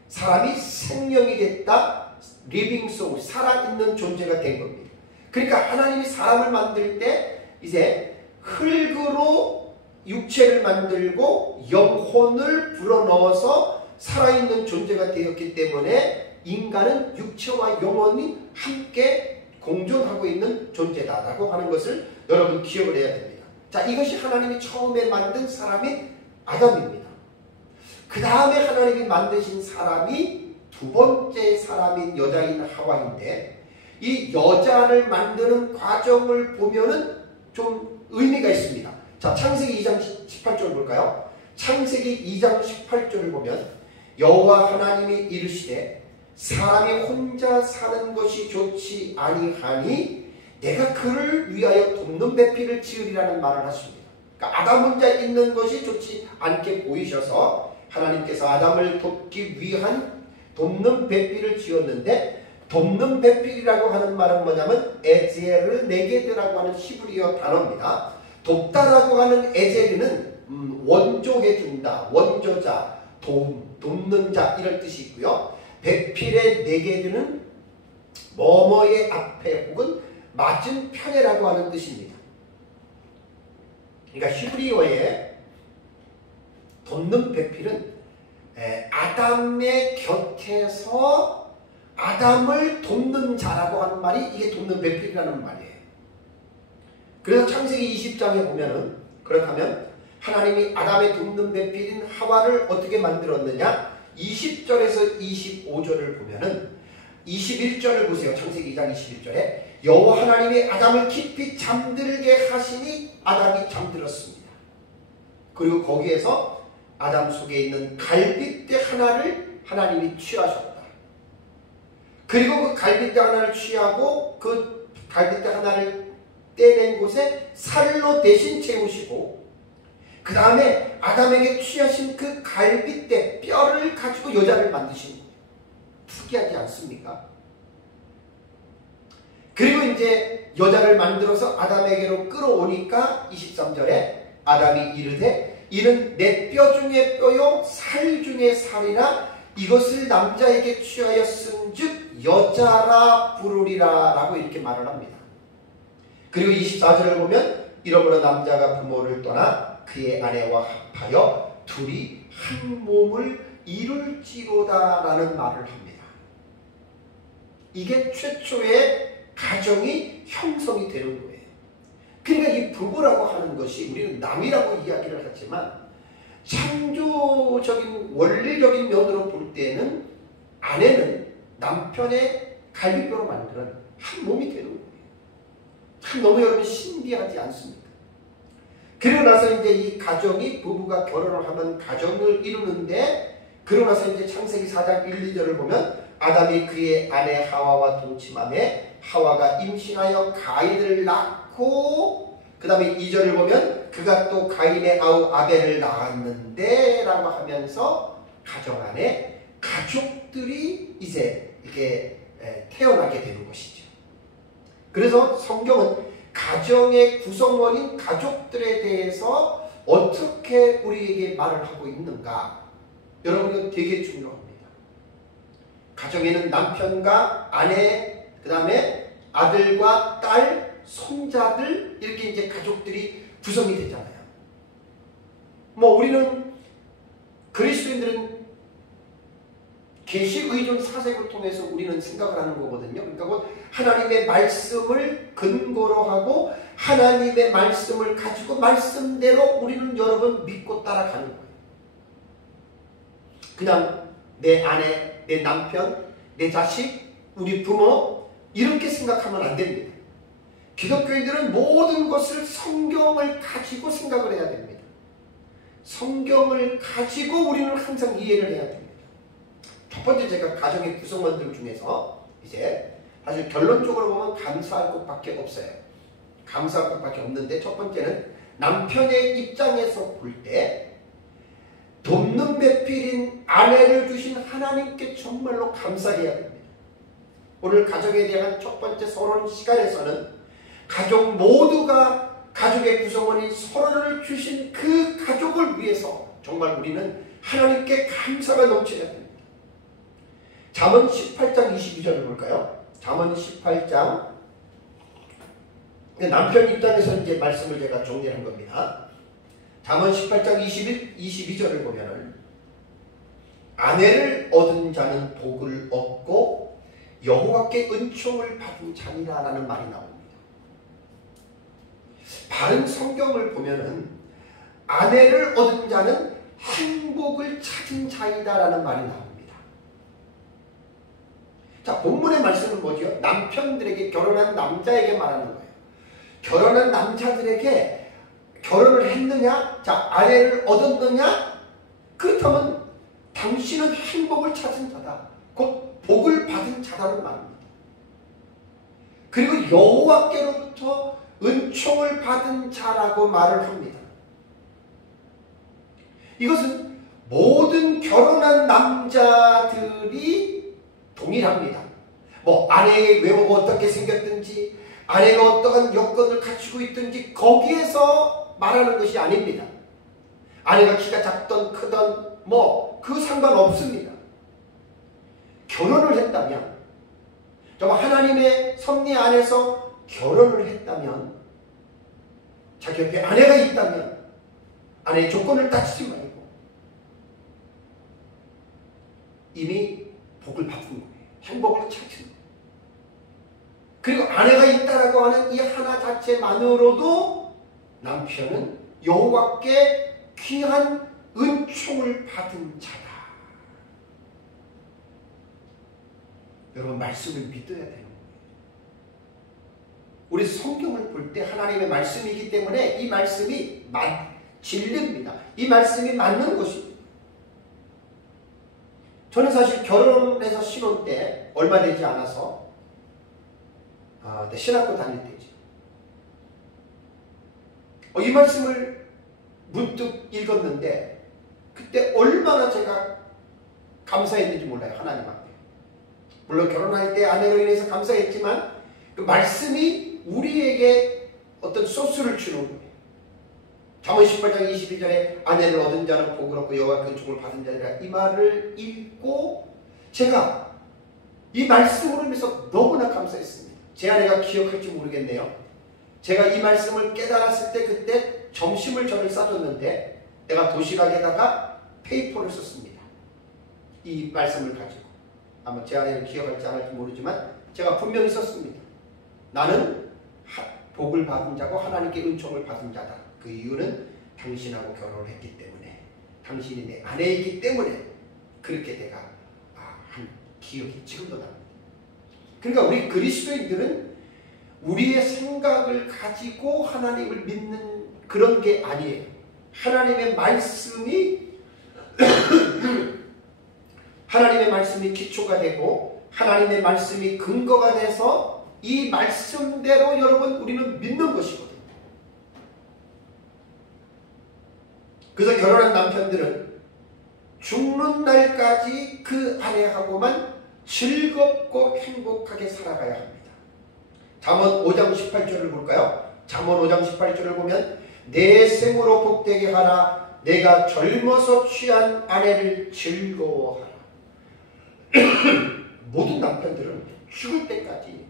사람이 생명이 됐다. 리빙 소울, 살아있는 존재가 된 겁니다. 그러니까 하나님이 사람을 만들 때 이제 흙으로 육체를 만들고 영혼을 불어넣어서 살아있는 존재가 되었기 때문에 인간은 육체와 영혼이 함께 공존하고 있는 존재다라고 하는 것을 여러분 기억을 해야 됩니다. 자, 이것이 하나님이 처음에 만든 사람인 아담입니다. 그 다음에 하나님이 만드신 사람이 두 번째 사람인 여자인 하와인데 이 여자를 만드는 과정을 보면은 좀 의미가 있습니다. 자, 창세기 2장 18절 볼까요? 창세기 2장 18절을 보면 여호와 하나님이 이르시되 사람이 혼자 사는 것이 좋지 아니하니 내가 그를 위하여 돕는 배필을 지으리라는 말을 하십니다. 그러니까 아담 혼자 있는 것이 좋지 않게 보이셔서 하나님께서 아담을 돕기 위한 돕는 배필을 지었는데 돕는 배필이라고 하는 말은 뭐냐면 에제르 네게드라고 하는 히브리어 단어입니다. 돕다라고 하는 에제르는 원조해준다, 원조자, 돕는 자 이런 뜻이 있고요. 배필의 네게드는 뭐뭐의 앞에 혹은 맞은 편에라고 하는 뜻입니다. 그러니까 히브리어의 돕는 배필은 아담의 곁에서 아담을 돕는 자라고 하는 말이 이게 돕는 배필이라는 말이에요. 그래서 창세기 20장에 보면은 그렇다면 하나님이 아담의 돕는 배필인 하와를 어떻게 만들었느냐? 20절에서 25절을 보면은 21절을 보세요. 창세기 2장 21절에 여호와 하나님이 아담을 깊이 잠들게 하시니 아담이 잠들었습니다. 그리고 거기에서 아담 속에 있는 갈빗대 하나를 하나님이 취하셨다. 그리고 그 갈빗대 하나를 취하고 그 갈빗대 하나를 떼낸 곳에 살로 대신 채우시고 그 다음에 아담에게 취하신 그 갈빗대 뼈를 가지고 여자를 만드신 거예요. 특이하지 않습니까? 그리고 이제 여자를 만들어서 아담에게로 끌어오니까 23절에 아담이 이르되 이는 내 뼈 중에 뼈요 살 중에 살이라 이것을 남자에게 취하였은즉 여자라 부르리라 라고 이렇게 말을 합니다. 그리고 24절을 보면 이러므로 남자가 부모를 떠나 그의 아내와 합하여 둘이 한 몸을 이룰지로다 라는 말을 합니다. 이게 최초의 가정이 형성이 되는 거예요. 그러니까 이 부부라고 하는 것이 우리는 남이라고 이야기를 하지만 창조적인 원리적인 면으로 볼 때는 아내는 남편의 갈비뼈로 만드는 한 몸이 되는 거예요. 참 너무 여러분 신비하지 않습니까? 그리고 나서 이제 이 가정이 부부가 결혼을 하면 가정을 이루는데 그러고 나서 이제 창세기 4장 1, 2절을 보면 아담이 그의 아내 하와와 동침하며 하와가 임신하여 가인을 낳고 그 다음에 2절을 보면 그가 또 가인의 아우 아벨을 낳았는데 라고 하면서 가정 안에 가족들이 이제 이게 태어나게 되는 것이죠. 그래서 성경은 가정의 구성원인 가족들에 대해서 어떻게 우리에게 말을 하고 있는가? 여러분 이거 되게 중요합니다. 가정에는 남편과 아내, 그 다음에 아들과 딸, 손자들 이렇게 이제 가족들이 구성이 되잖아요. 뭐 우리는 그리스도인들은 계시 의존 사색을 통해서 우리는 생각을 하는 거거든요. 그러니까 곧 하나님의 말씀을 근거로 하고 하나님의 말씀을 가지고 말씀대로 우리는 여러분 믿고 따라가는 거예요. 그냥 내 아내, 내 남편, 내 자식, 우리 부모 이렇게 생각하면 안 됩니다. 기독교인들은 모든 것을 성경을 가지고 생각을 해야 됩니다. 성경을 가지고 우리는 항상 이해를 해야 됩니다. 첫 번째 제가 가정의 구성원들 중에서 이제 사실 결론적으로 보면 감사할 것밖에 없어요. 감사할 것밖에 없는데 첫 번째는 남편의 입장에서 볼 때 돕는 배필인 아내를 주신 하나님께 정말로 감사해야 됩니다. 오늘 가정에 대한 첫 번째 서론 시간에서는 가족 모두가 가족의 구성원이 서로를 주신 그 가족을 위해서 정말 우리는 하나님께 감사가 넘쳐야 됩니다. 잠언 18장 22절을 볼까요? 잠언 18장 남편 입장에서 이제 말씀을 제가 정리한 겁니다. 잠언 18장 22절을 보면은 아내를 얻은 자는 복을 얻고 여호와께 은총을 받은 자니라 라는 말이 나옵니다. 바른 성경을 보면은 아내를 얻은 자는 행복을 찾은 자이다 라는 말이 나옵니다. 자, 본문의 말씀은 뭐죠? 남편들에게 결혼한 남자에게 말하는 거예요. 결혼한 남자들에게 결혼을 했느냐? 자, 아내를 얻었느냐? 그렇다면 당신은 행복을 찾은 자다. 곧 복을 받은 자라는 말입니다. 그리고 여호와께로부터 은총을 받은 자라고 말을 합니다. 이것은 모든 결혼한 남자들이 동일합니다. 뭐 아내의 외모가 어떻게 생겼든지 아내가 어떠한 여건을 갖추고 있든지 거기에서 말하는 것이 아닙니다. 아내가 키가 작던 크던 뭐 그 상관없습니다. 결혼을 했다면 정말 하나님의 섭리 안에서 결혼을 했다면 자기 옆에 아내가 있다면 아내의 조건을 따지지 말고 이미 복을 받은 거예요. 행복을 찾은 거예요. 그리고 아내가 있다라고 하는 이 하나 자체만으로도 남편은 여호와께 귀한 은총을 받은 자다. 여러분 말씀을 믿어야 돼요. 우리 성경을 볼 때 하나님의 말씀이기 때문에 이 말씀이 진리입니다. 이 말씀이 맞는 것입니다. 저는 사실 결혼해서 신혼 때 얼마 되지 않아서 신학교 다닐 때죠. 이 말씀을 문득 읽었는데 그때 얼마나 제가 감사했는지 몰라요. 하나님 앞에. 물론 결혼할 때 아내로 인해서 감사했지만 그 말씀이 우리에게 어떤 소스를 주는 거예요. 잠언 18장 22절에 아내를 얻은 자는 복을 얻고 여호와의 은총을 받은 자리라 이 말을 읽고 제가 이 말씀으로 인해서 너무나 감사했습니다. 제 아내가 기억할지 모르겠네요. 제가 이 말씀을 깨달았을 때 그때 점심을 저를 싸줬는데 내가 도시락에다가 페이퍼를 썼습니다. 이 말씀을 가지고. 아마 제 아내는 기억할지 안 할지 모르지만 제가 분명히 썼습니다. 나는 복을 받은 자고 하나님께 은총을 받은 자다. 그 이유는 당신하고 결혼을 했기 때문에 당신이 내 아내이기 때문에 그렇게 내가 한 기억이 지금도 납니다. 그러니까 우리 그리스도인들은 우리의 생각을 가지고 하나님을 믿는 그런 게 아니에요. 하나님의 말씀이 하나님의 말씀이 기초가 되고 하나님의 말씀이 근거가 돼서 이 말씀대로 여러분 우리는 믿는 것이거든요. 그래서 결혼한 남편들은 죽는 날까지 그 아내하고만 즐겁고 행복하게 살아가야 합니다. 잠언 5장 18절을 볼까요? 잠언 5장 18절을 보면 내 생으로 복되게 하라 내가 젊어서 취한 아내를 즐거워하라. 모든 남편들은 죽을 때까지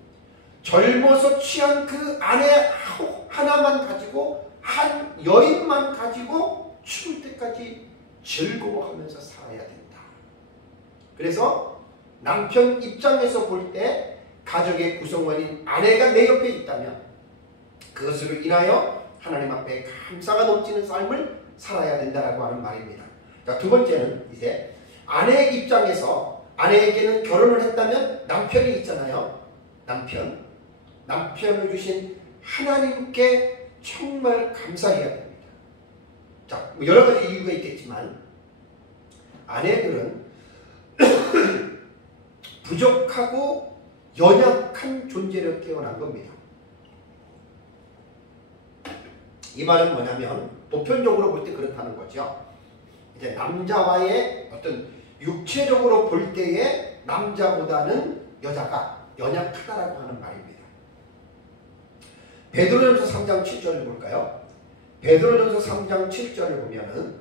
젊어서 취한 그 아내 하나만 가지고 한 여인만 가지고 죽을 때까지 즐거워하면서 살아야 된다. 그래서 남편 입장에서 볼 때 가족의 구성원인 아내가 내 옆에 있다면 그것으로 인하여 하나님 앞에 감사가 넘치는 삶을 살아야 된다라고 하는 말입니다. 자, 두 번째는 이제 아내 입장에서 아내에게는 결혼을 했다면 남편이 있잖아요. 남편을 주신 하나님께 정말 감사해야 됩니다. 자, 여러 가지 이유가 있겠지만 아내들은 부족하고 연약한 존재로 태어난 겁니다. 이 말은 뭐냐면 보편적으로 볼 때 그렇다는 거죠. 이제 남자와의 어떤 육체적으로 볼 때의 남자보다는 여자가 연약하다라고 하는 말입니다. 베드로전서 3장 7절을 볼까요? 베드로전서 3장 7절을 보면은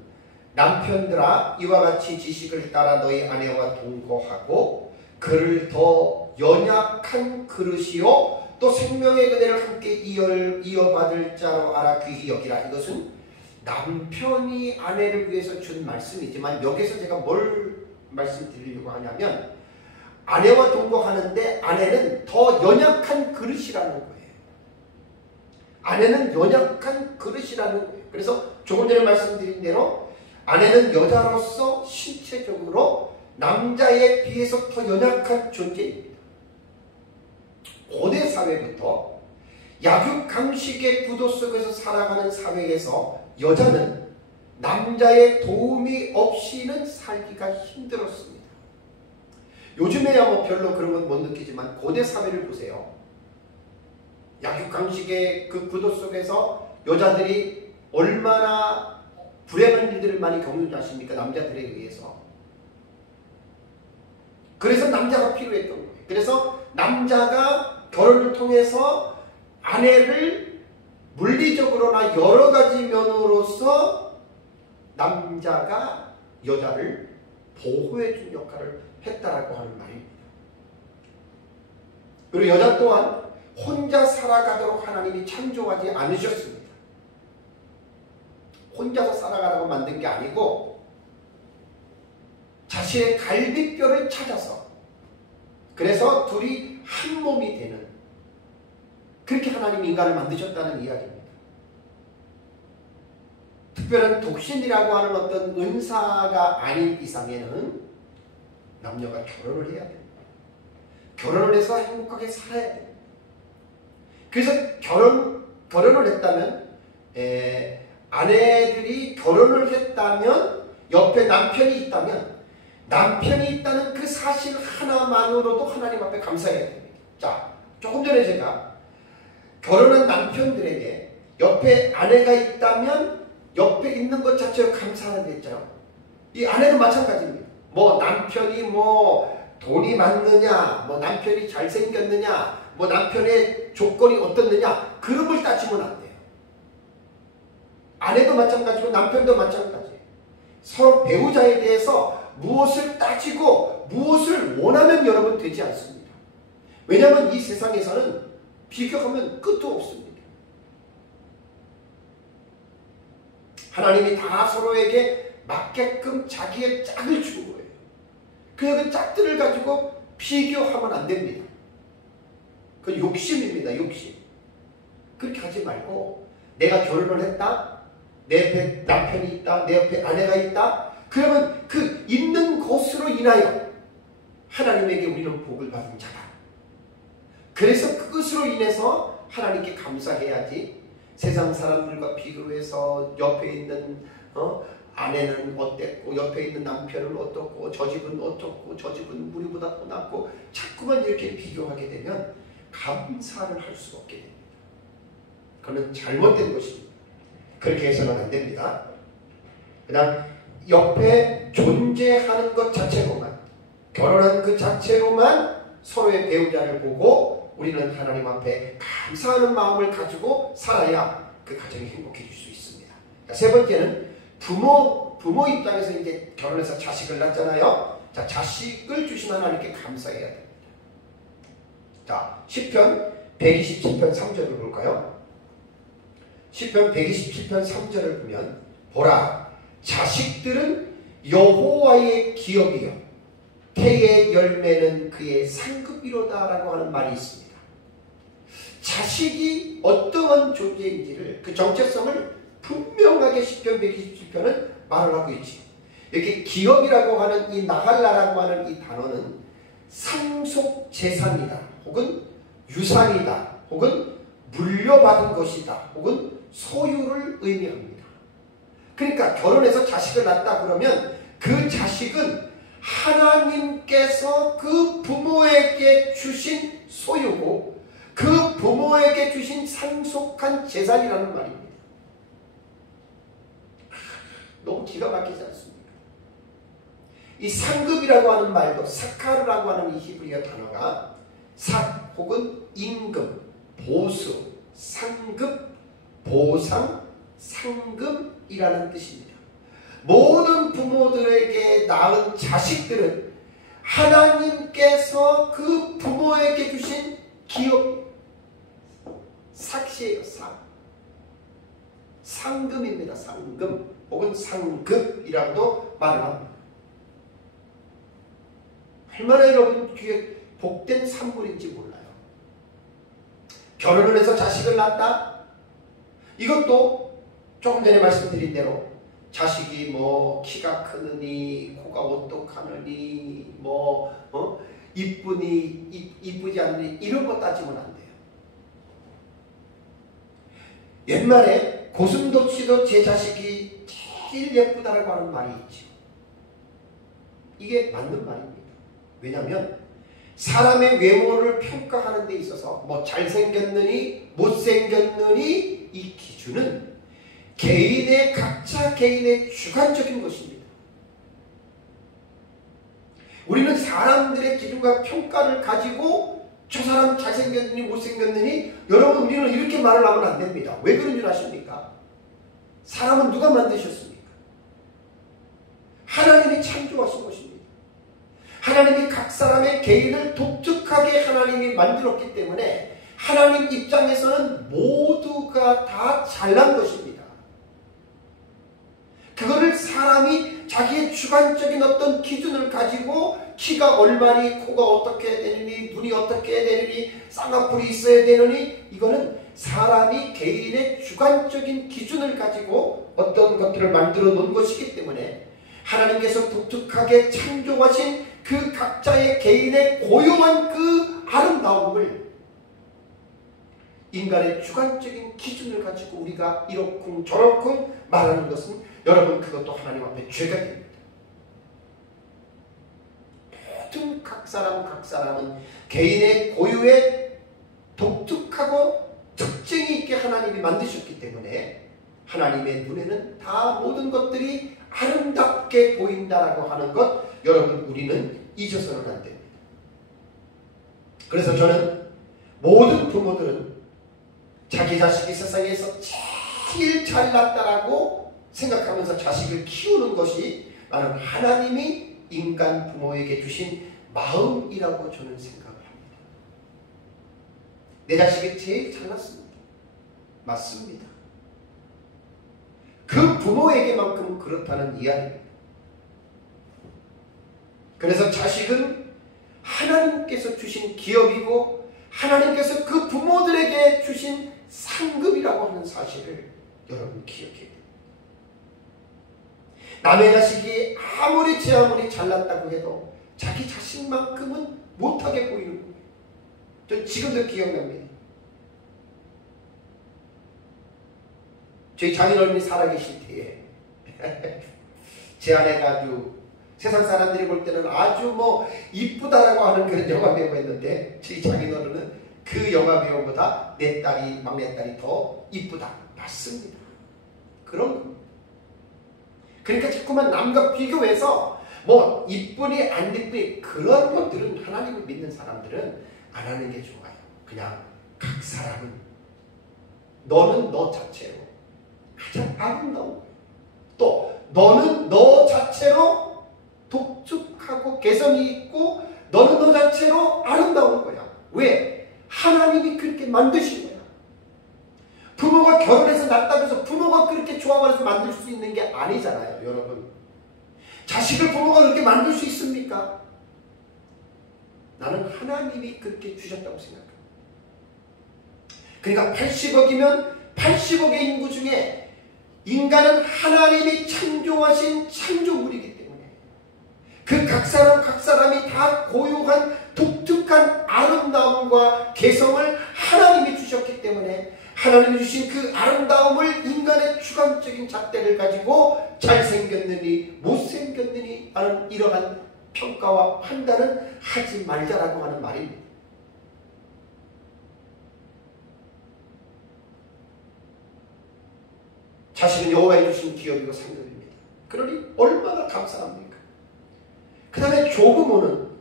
남편들아 이와 같이 지식을 따라 너희 아내와 동거하고 그를 더 연약한 그릇이요 또 생명의 은혜를 함께 이어받을 자로 알아 귀히 여기라. 이것은 남편이 아내를 위해서 준 말씀이지만 여기서 제가 뭘 말씀드리려고 하냐면 아내와 동거하는데 아내는 더 연약한 그릇이라는 거예요. 아내는 연약한 그릇이라는 거예요. 그래서 조금 전에 말씀드린 대로 아내는 여자로서 신체적으로 남자에 비해서 더 연약한 존재입니다. 고대 사회부터 약육강식의 구도 속에서 살아가는 사회에서 여자는 남자의 도움이 없이는 살기가 힘들었습니다. 요즘에야 뭐 별로 그런 건 못 느끼지만 고대 사회를 보세요. 약육강식의 그 구도 속에서 여자들이 얼마나 불행한 일들을 많이 겪는지 아십니까? 남자들에 의해서. 그래서 남자가 필요했던 거예요. 그래서 남자가 결혼을 통해서 아내를 물리적으로나 여러 가지 면으로서 남자가 여자를 보호해 준 역할을 했다라고 하는 말입니다. 그리고 여자 또한 혼자 살아가도록 하나님이 창조하지 않으셨습니다. 혼자서 살아가라고 만든 게 아니고 자신의 갈비뼈를 찾아서 그래서 둘이 한 몸이 되는 그렇게 하나님 인간을 만드셨다는 이야기입니다. 특별한 독신이라고 하는 어떤 은사가 아닌 이상에는 남녀가 결혼을 해야 됩니다. 결혼을 해서 행복하게 살아야 됩니다. 그래서 결혼을 했다면 아내들이 결혼을 했다면 옆에 남편이 있다면 남편이 있다는 그 사실 하나만으로도 하나님 앞에 감사해야 됩니다. 자, 조금 전에 제가 결혼한 남편들에게 옆에 아내가 있다면 옆에 있는 것 자체로 감사하는 게 있잖아요. 이 아내도 마찬가지입니다. 뭐 남편이 뭐 돈이 많느냐, 뭐 남편이 잘생겼느냐, 뭐 남편의 조건이 어떻느냐 그런 걸 따지면 안 돼요. 아내도 마찬가지고 남편도 마찬가지예요. 서로 배우자에 대해서 무엇을 따지고 무엇을 원하면 여러분 되지 않습니다. 왜냐하면 이 세상에서는 비교하면 끝도 없습니다. 하나님이 다 서로에게 맞게끔 자기의 짝을 준 거예요. 그래서 그 짝들을 가지고 비교하면 안 됩니다. 그건 욕심입니다. 욕심. 그렇게 하지 말고 내가 결혼을 했다. 내 옆에 남편이 있다. 내 옆에 아내가 있다. 그러면 그 있는 것으로 인하여 하나님에게 우리는 복을 받은 자다. 그래서 그것으로 인해서 하나님께 감사해야지 세상 사람들과 비교해서 옆에 있는 아내는 어땠고 옆에 있는 남편은 어떻고 저 집은 어떻고 저 집은 우리보다 더 낫고 자꾸만 이렇게 비교하게 되면 감사를 할 수가 없게 됩니다. 그건 잘못된 것입니다. 그렇게 해서는 안 됩니다. 그냥 옆에 존재하는 것 자체로만 결혼한 그 자체로만 서로의 배우자를 보고 우리는 하나님 앞에 감사하는 마음을 가지고 살아야 그 가정이 행복해질 수 있습니다. 세 번째는 부모 입장에서 이제 결혼해서 자식을 낳잖아요. 자, 자식을 주신 하나님께 감사해야 됩니다. 자, 시편 127편 3절을 볼까요? 시편 127편 3절을 보면 보라, 자식들은 여호와의 기업이요 태의 열매는 그의 상급이로다 라고 하는 말이 있습니다. 자식이 어떠한 존재인지를 그 정체성을 분명하게 시편 127편은 말을 하고 있지. 여기 기업이라고 하는 이 나할라라고 하는 이 단어는 상속 재산이다 혹은 유산이다 혹은 물려받은 것이다 혹은 소유를 의미합니다. 그러니까 결혼해서 자식을 낳았다 그러면 그 자식은 하나님께서 그 부모에게 주신 소유고 그 부모에게 주신 상속한 재산이라는 말입니다. 너무 기가 막히지 않습니까? 이 상급이라고 하는 말도 사카르라고 하는 이 히브리어 단어가 삭 혹은 임금, 보수, 상급, 보상, 상급이라는 뜻입니다. 모든 부모들에게 낳은 자식들은 하나님께서 그 부모에게 주신 기업, 삭시예요. 상금입니다. 상금 혹은 상급이라고도 말을 합니다. 얼마나 여러분 귀에 복된 산물인지 몰라요. 결혼을 해서 자식을 낳았다? 이것도 조금 전에 말씀드린 대로 자식이 뭐 키가 크느니 코가 오똑하느니 이쁘니 이쁘지 않느니 이런 거 따지면 안 돼요. 옛말에 고슴도치도 제 자식이 제일 예쁘다라고 하는 말이 있죠. 이게 맞는 말입니다. 왜냐하면 사람의 외모를 평가하는 데 있어서 뭐 잘생겼느니 못생겼느니 이 기준은 각자 개인의 주관적인 것입니다. 우리는 사람들의 기준과 평가를 가지고 저 사람 잘생겼느니 못생겼느니 여러분 우리는 이렇게 말을 하면 안 됩니다. 왜 그런 줄 아십니까? 사람은 누가 만드셨습니까? 하나님이 창조하신 것입니다. 하나님이 각 사람의 개인을 독특하게 하나님이 만들었기 때문에 하나님 입장에서는 모두가 다 잘난 것입니다. 그거를 사람이 자기의 주관적인 어떤 기준을 가지고 키가 얼마니, 코가 어떻게 되느니, 눈이 어떻게 되느니, 쌍꺼풀이 있어야 되느니, 이거는 사람이 개인의 주관적인 기준을 가지고 어떤 것들을 만들어 놓은 것이기 때문에 하나님께서 독특하게 창조하신 그 각자의 개인의 고유한 그 아름다움을 인간의 주관적인 기준을 가지고 우리가 이렇쿵 저렇쿵 말하는 것은 여러분 그것도 하나님 앞에 죄가 됩니다. 모든 각 사람은 개인의 고유의 독특하고 특징이 있게 하나님이 만드셨기 때문에 하나님의 눈에는 다 모든 것들이 아름답게 보인다라고 하는 것 여러분 우리는 잊어서는 안 됩니다. 그래서 저는 모든 부모들은 자기 자식이 세상에서 제일 잘났다라고 생각하면서 자식을 키우는 것이 나는 하나님이 인간 부모에게 주신 마음이라고 저는 생각을 합니다. 내 자식이 제일 잘났습니다. 맞습니다. 그 부모에게만큼 그렇다는 이야기입니다. 그래서 자식은 하나님께서 주신 기업이고 하나님께서 그 부모들에게 주신 상급이라고 하는 사실을 여러분 기억해야 됩니다. 남의 자식이 아무리 제 아무리 잘났다고 해도 자기 자식만큼은 못하게 보이는 거예요. 전 지금도 기억납니다. 저희 장인어른이 살아계실 때에 제 아내가 아주 세상 사람들이 볼 때는 아주 뭐 이쁘다라고 하는 그런 영화배우였는데 저희 장인어른은 그 영화배우보다 내 딸이 막내딸이 더 이쁘다. 맞습니다. 그런 겁니다. 그러니까 자꾸만 남과 비교해서 뭐 이쁘니 안 이쁘니 그런 것들은 하나님을 믿는 사람들은 안 하는 게 좋아요. 그냥 각 사람은 너는 너 자체로 가장 아름다운 또 너는 너 자체로 독특하고 개성이 있고 너는 너 자체로 아름다운 거야. 왜? 하나님이 그렇게 만드신 거야. 부모가 결혼해서 낳았다고 해서 부모가 그렇게 조합을 만들 수 있는 게 아니잖아요. 여러분 자식을 부모가 그렇게 만들 수 있습니까? 나는 하나님이 그렇게 주셨다고 생각합니다. 그러니까 80억이면 80억의 인구 중에 인간은 하나님이 창조하신 창조물이기 때문에 그 각 사람이 다 고유한 독특한 아름다움과 개성을 하나님이 주셨기 때문에 하나님이 주신 그 아름다움을 인간의 주관적인 잣대를 가지고 잘생겼느니 못생겼느니 하는 이러한 평가와 판단은 하지 말자라고 하는 말입니다. 자신은 여호와의 주신 기업이고 상급입니다. 그러니 얼마나 감사합니까? 그 다음에 조부모는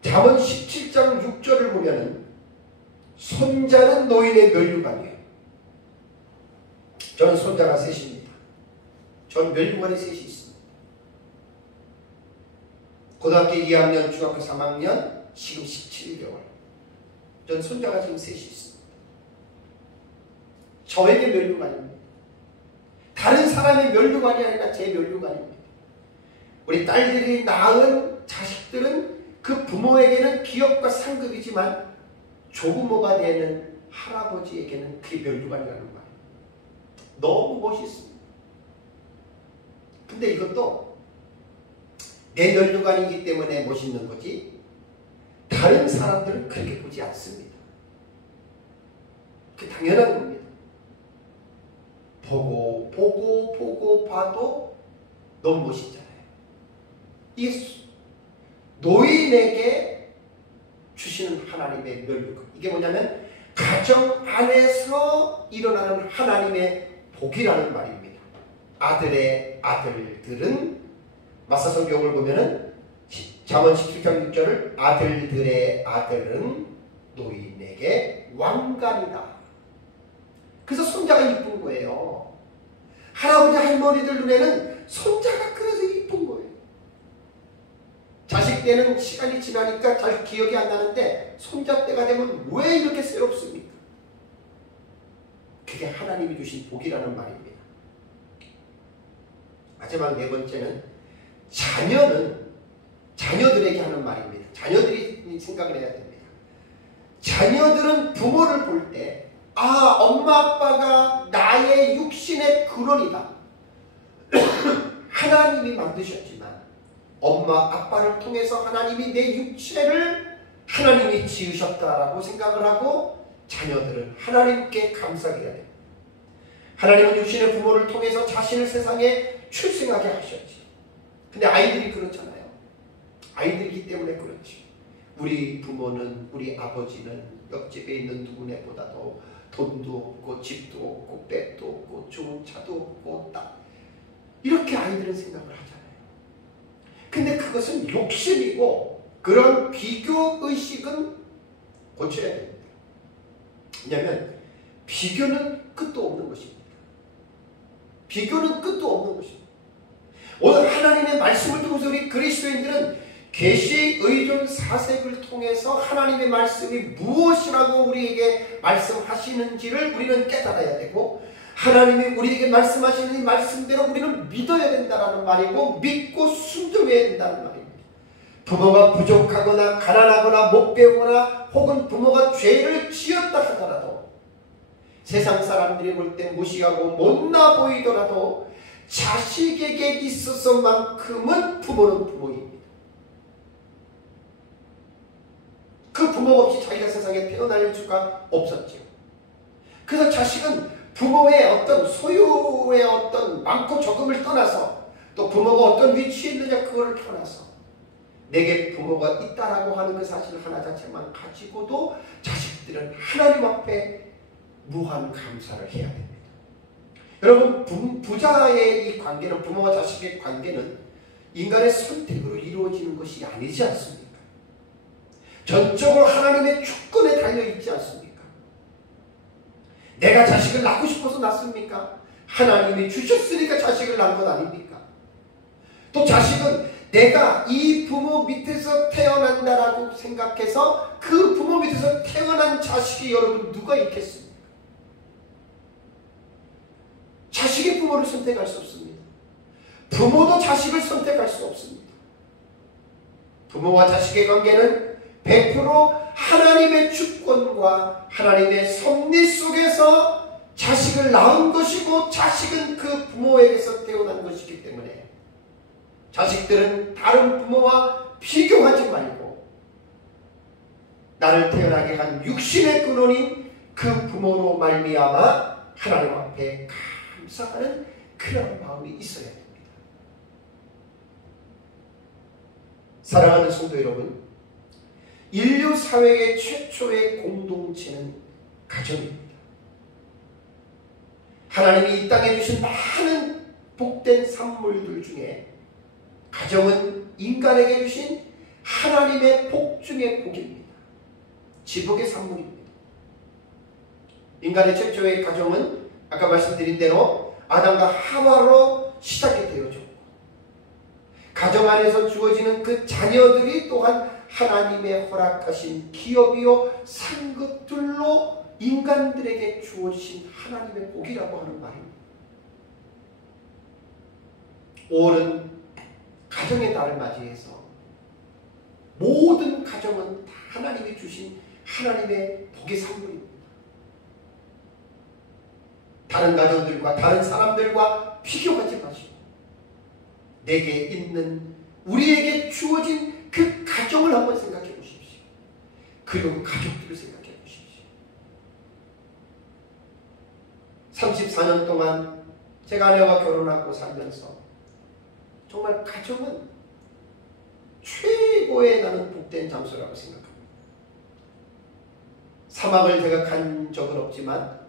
잠언 17장 6절을 보면은 손자는 노인의 면류관이에요. 저는 손자가 셋입니다. 전 면류관이 셋이 있습니다. 고등학교 2학년, 중학교 3학년, 지금 17개월. 전 손자가 지금 셋이 있습니다. 저에게 면류관입니다. 다른 사람의 면류관이 아니라 제 면류관입니다. 우리 딸들이 낳은 자식들은 그 부모에게는 기업과 상급이지만 조부모가 되는 할아버지에게는 그게 면류관이라는 말이에요. 너무 멋있습니다. 근데 이것도 내 면류관이기 때문에 멋있는 거지 다른 사람들은 그렇게 보지 않습니다. 그게 당연한 겁니다. 보고 봐도 너무 멋있잖아요. 이 노인에게 주시는 하나님의 면류관. 이게 뭐냐면 가정 안에서 일어나는 하나님의 복이라는 말입니다. 아들의 아들들은 마사성경을 보면은 잠언 17장 6절을 아들들의 아들은 노인에게 왕관이다. 그래서 손자가 이쁜 거예요. 할아버지 할머니들 눈에는 손자가 그래서 이쁜 거예요. 자식 때는 시간이 지나니까 잘 기억이 안 나는데 손자 때가 되면 왜 이렇게 새롭습니까? 그게 하나님이 주신 복이라는 말입니다. 마지막 네 번째는 자녀들에게 하는 말입니다. 자녀들이 생각을 해야 됩니다. 자녀들은 부모를 볼 때 엄마 아빠가 나의 육신의 근원이다. 하나님이 만드셨지만 엄마 아빠를 통해서 하나님이 내 육체를 하나님이 지으셨다라고 생각을 하고 자녀들은 하나님께 감사해야 됩니다. 하나님은 육신의 부모를 통해서 자신을 세상에 출생하게 하셨지. 근데 아이들이 그렇잖아요. 아이들이기 때문에 그렇지. 우리 부모는, 우리 아버지는 옆집에 있는 누구네보다도 돈도 없고 집도 없고 백도 없고 좋은 차도 없고 딱 이렇게 아이들은 생각을 하잖아요. 근데 그것은 욕심이고 그런 비교의식은 고쳐야 됩니다. 왜냐하면 비교는 끝도 없는 것입니다. 비교는 끝도 없는 것입니다. 오늘 하나님의 말씀을 통해서 우리 그리스도인들은 계시 의존 사색을 통해서 하나님의 말씀이 무엇이라고 우리에게 말씀하시는지를 우리는 깨달아야 되고 하나님이 우리에게 말씀하시는 이 말씀대로 우리는 믿어야 된다는 말이고 믿고 순종해야 된다는 말입니다. 부모가 부족하거나 가난하거나 못 배우거나 혹은 부모가 죄를 지었다 하더라도 세상 사람들이 볼 때 무시하고 못나 보이더라도 자식에게 있어서만큼은 부모는 부모입니다. 그 부모 없이 자기가 세상에 태어날 수가 없었죠. 그래서 자식은 부모의 어떤 소유의 어떤 많고 적음을 떠나서 또 부모가 어떤 위치에 있느냐 그걸 떠나서 내게 부모가 있다라고 하는 그 사실 하나 자체만 가지고도 자식들은 하나님 앞에 무한 감사를 해야 됩니다. 여러분 부자의 이 관계는 부모와 자식의 관계는 인간의 선택으로 이루어지는 것이 아니지 않습니까? 전적으로 하나님의 주권에 달려있지 않습니까? 내가 자식을 낳고 싶어서 낳습니까? 하나님이 주셨으니까 자식을 낳은 것 아닙니까? 또 자식은 내가 이 부모 밑에서 태어난다라고 생각해서 그 부모 밑에서 태어난 자식이 여러분 누가 있겠습니까? 자식이 부모를 선택할 수 없습니다. 부모도 자식을 선택할 수 없습니다. 부모와 자식의 관계는 100% 하나님의 주권과 하나님의 섭리 속에서 자식을 낳은 것이고 자식은 그 부모에게서 태어난 것이기 때문에 자식들은 다른 부모와 비교하지 말고 나를 태어나게 한 육신의 근원인 그 부모로 말미암아 하나님 앞에 감사하는 그런 마음이 있어야 됩니다. 사랑하는 성도 여러분, 인류 사회의 최초의 공동체는 가정입니다. 하나님이 이 땅에 주신 많은 복된 산물들 중에 가정은 인간에게 주신 하나님의 복 중의 복입니다. 지복의 산물입니다. 인간의 최초의 가정은 아까 말씀드린 대로 아담과 하와로 시작이 되어졌고 가정 안에서 주어지는 그 자녀들이 또한 하나님의 허락하신 기업이요 상급들로 인간들에게 주어진 하나님의 복이라고 하는 말입니다. 5월은 가정의 달을 맞이해서 모든 가정은 다 하나님이 주신 하나님의 복의 산물입니다. 다른 가정들과 다른 사람들과 비교하지 마시고 내게 있는 우리에게 주어진 그 가정을 한번 생각해 보십시오. 그리고 가족들을 생각해 보십시오. 34년 동안 제가 아내와 결혼하고 살면서 정말 가정은 최고의 나는 복된 장소라고 생각합니다. 사막을 제가 간 적은 없지만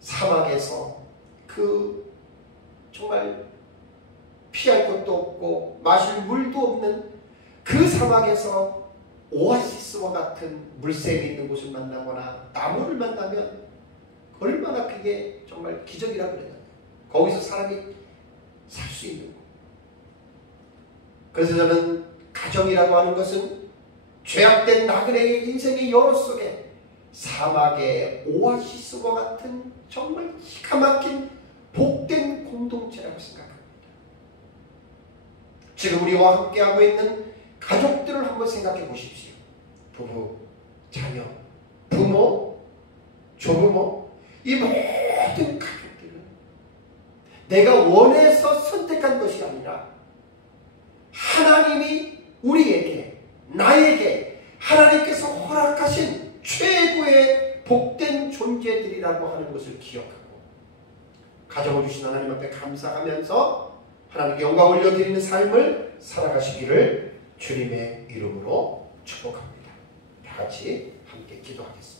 사막에서 그 정말 피할 것도 없고 마실 물도 없는 그 사막에서 오아시스와 같은 물샘이 있는 곳을 만나거나 나무를 만나면 얼마나 그게 정말 기적이라고 그러잖아요. 거기서 사람이 살 수 있는 것. 그래서 저는 가정이라고 하는 것은 죄악된 나그네의 인생의 여로 속에 사막의 오아시스와 같은 정말 기가 막힌 복된 공동체라고 생각합니다. 지금 우리와 함께하고 있는 가족들을 한번 생각해 보십시오. 부부, 자녀, 부모, 조부모, 이 모든 가족들은 내가 원해서 선택한 것이 아니라 하나님이 우리에게, 나에게 하나님께서 허락하신 최고의 복된 존재들이라고 하는 것을 기억하고 가정을 주신 하나님 앞에 감사하면서 하나님께 영광 올려드리는 삶을 살아가시기를 주님의 이름으로 축복합니다. 다 같이 함께 기도하겠습니다.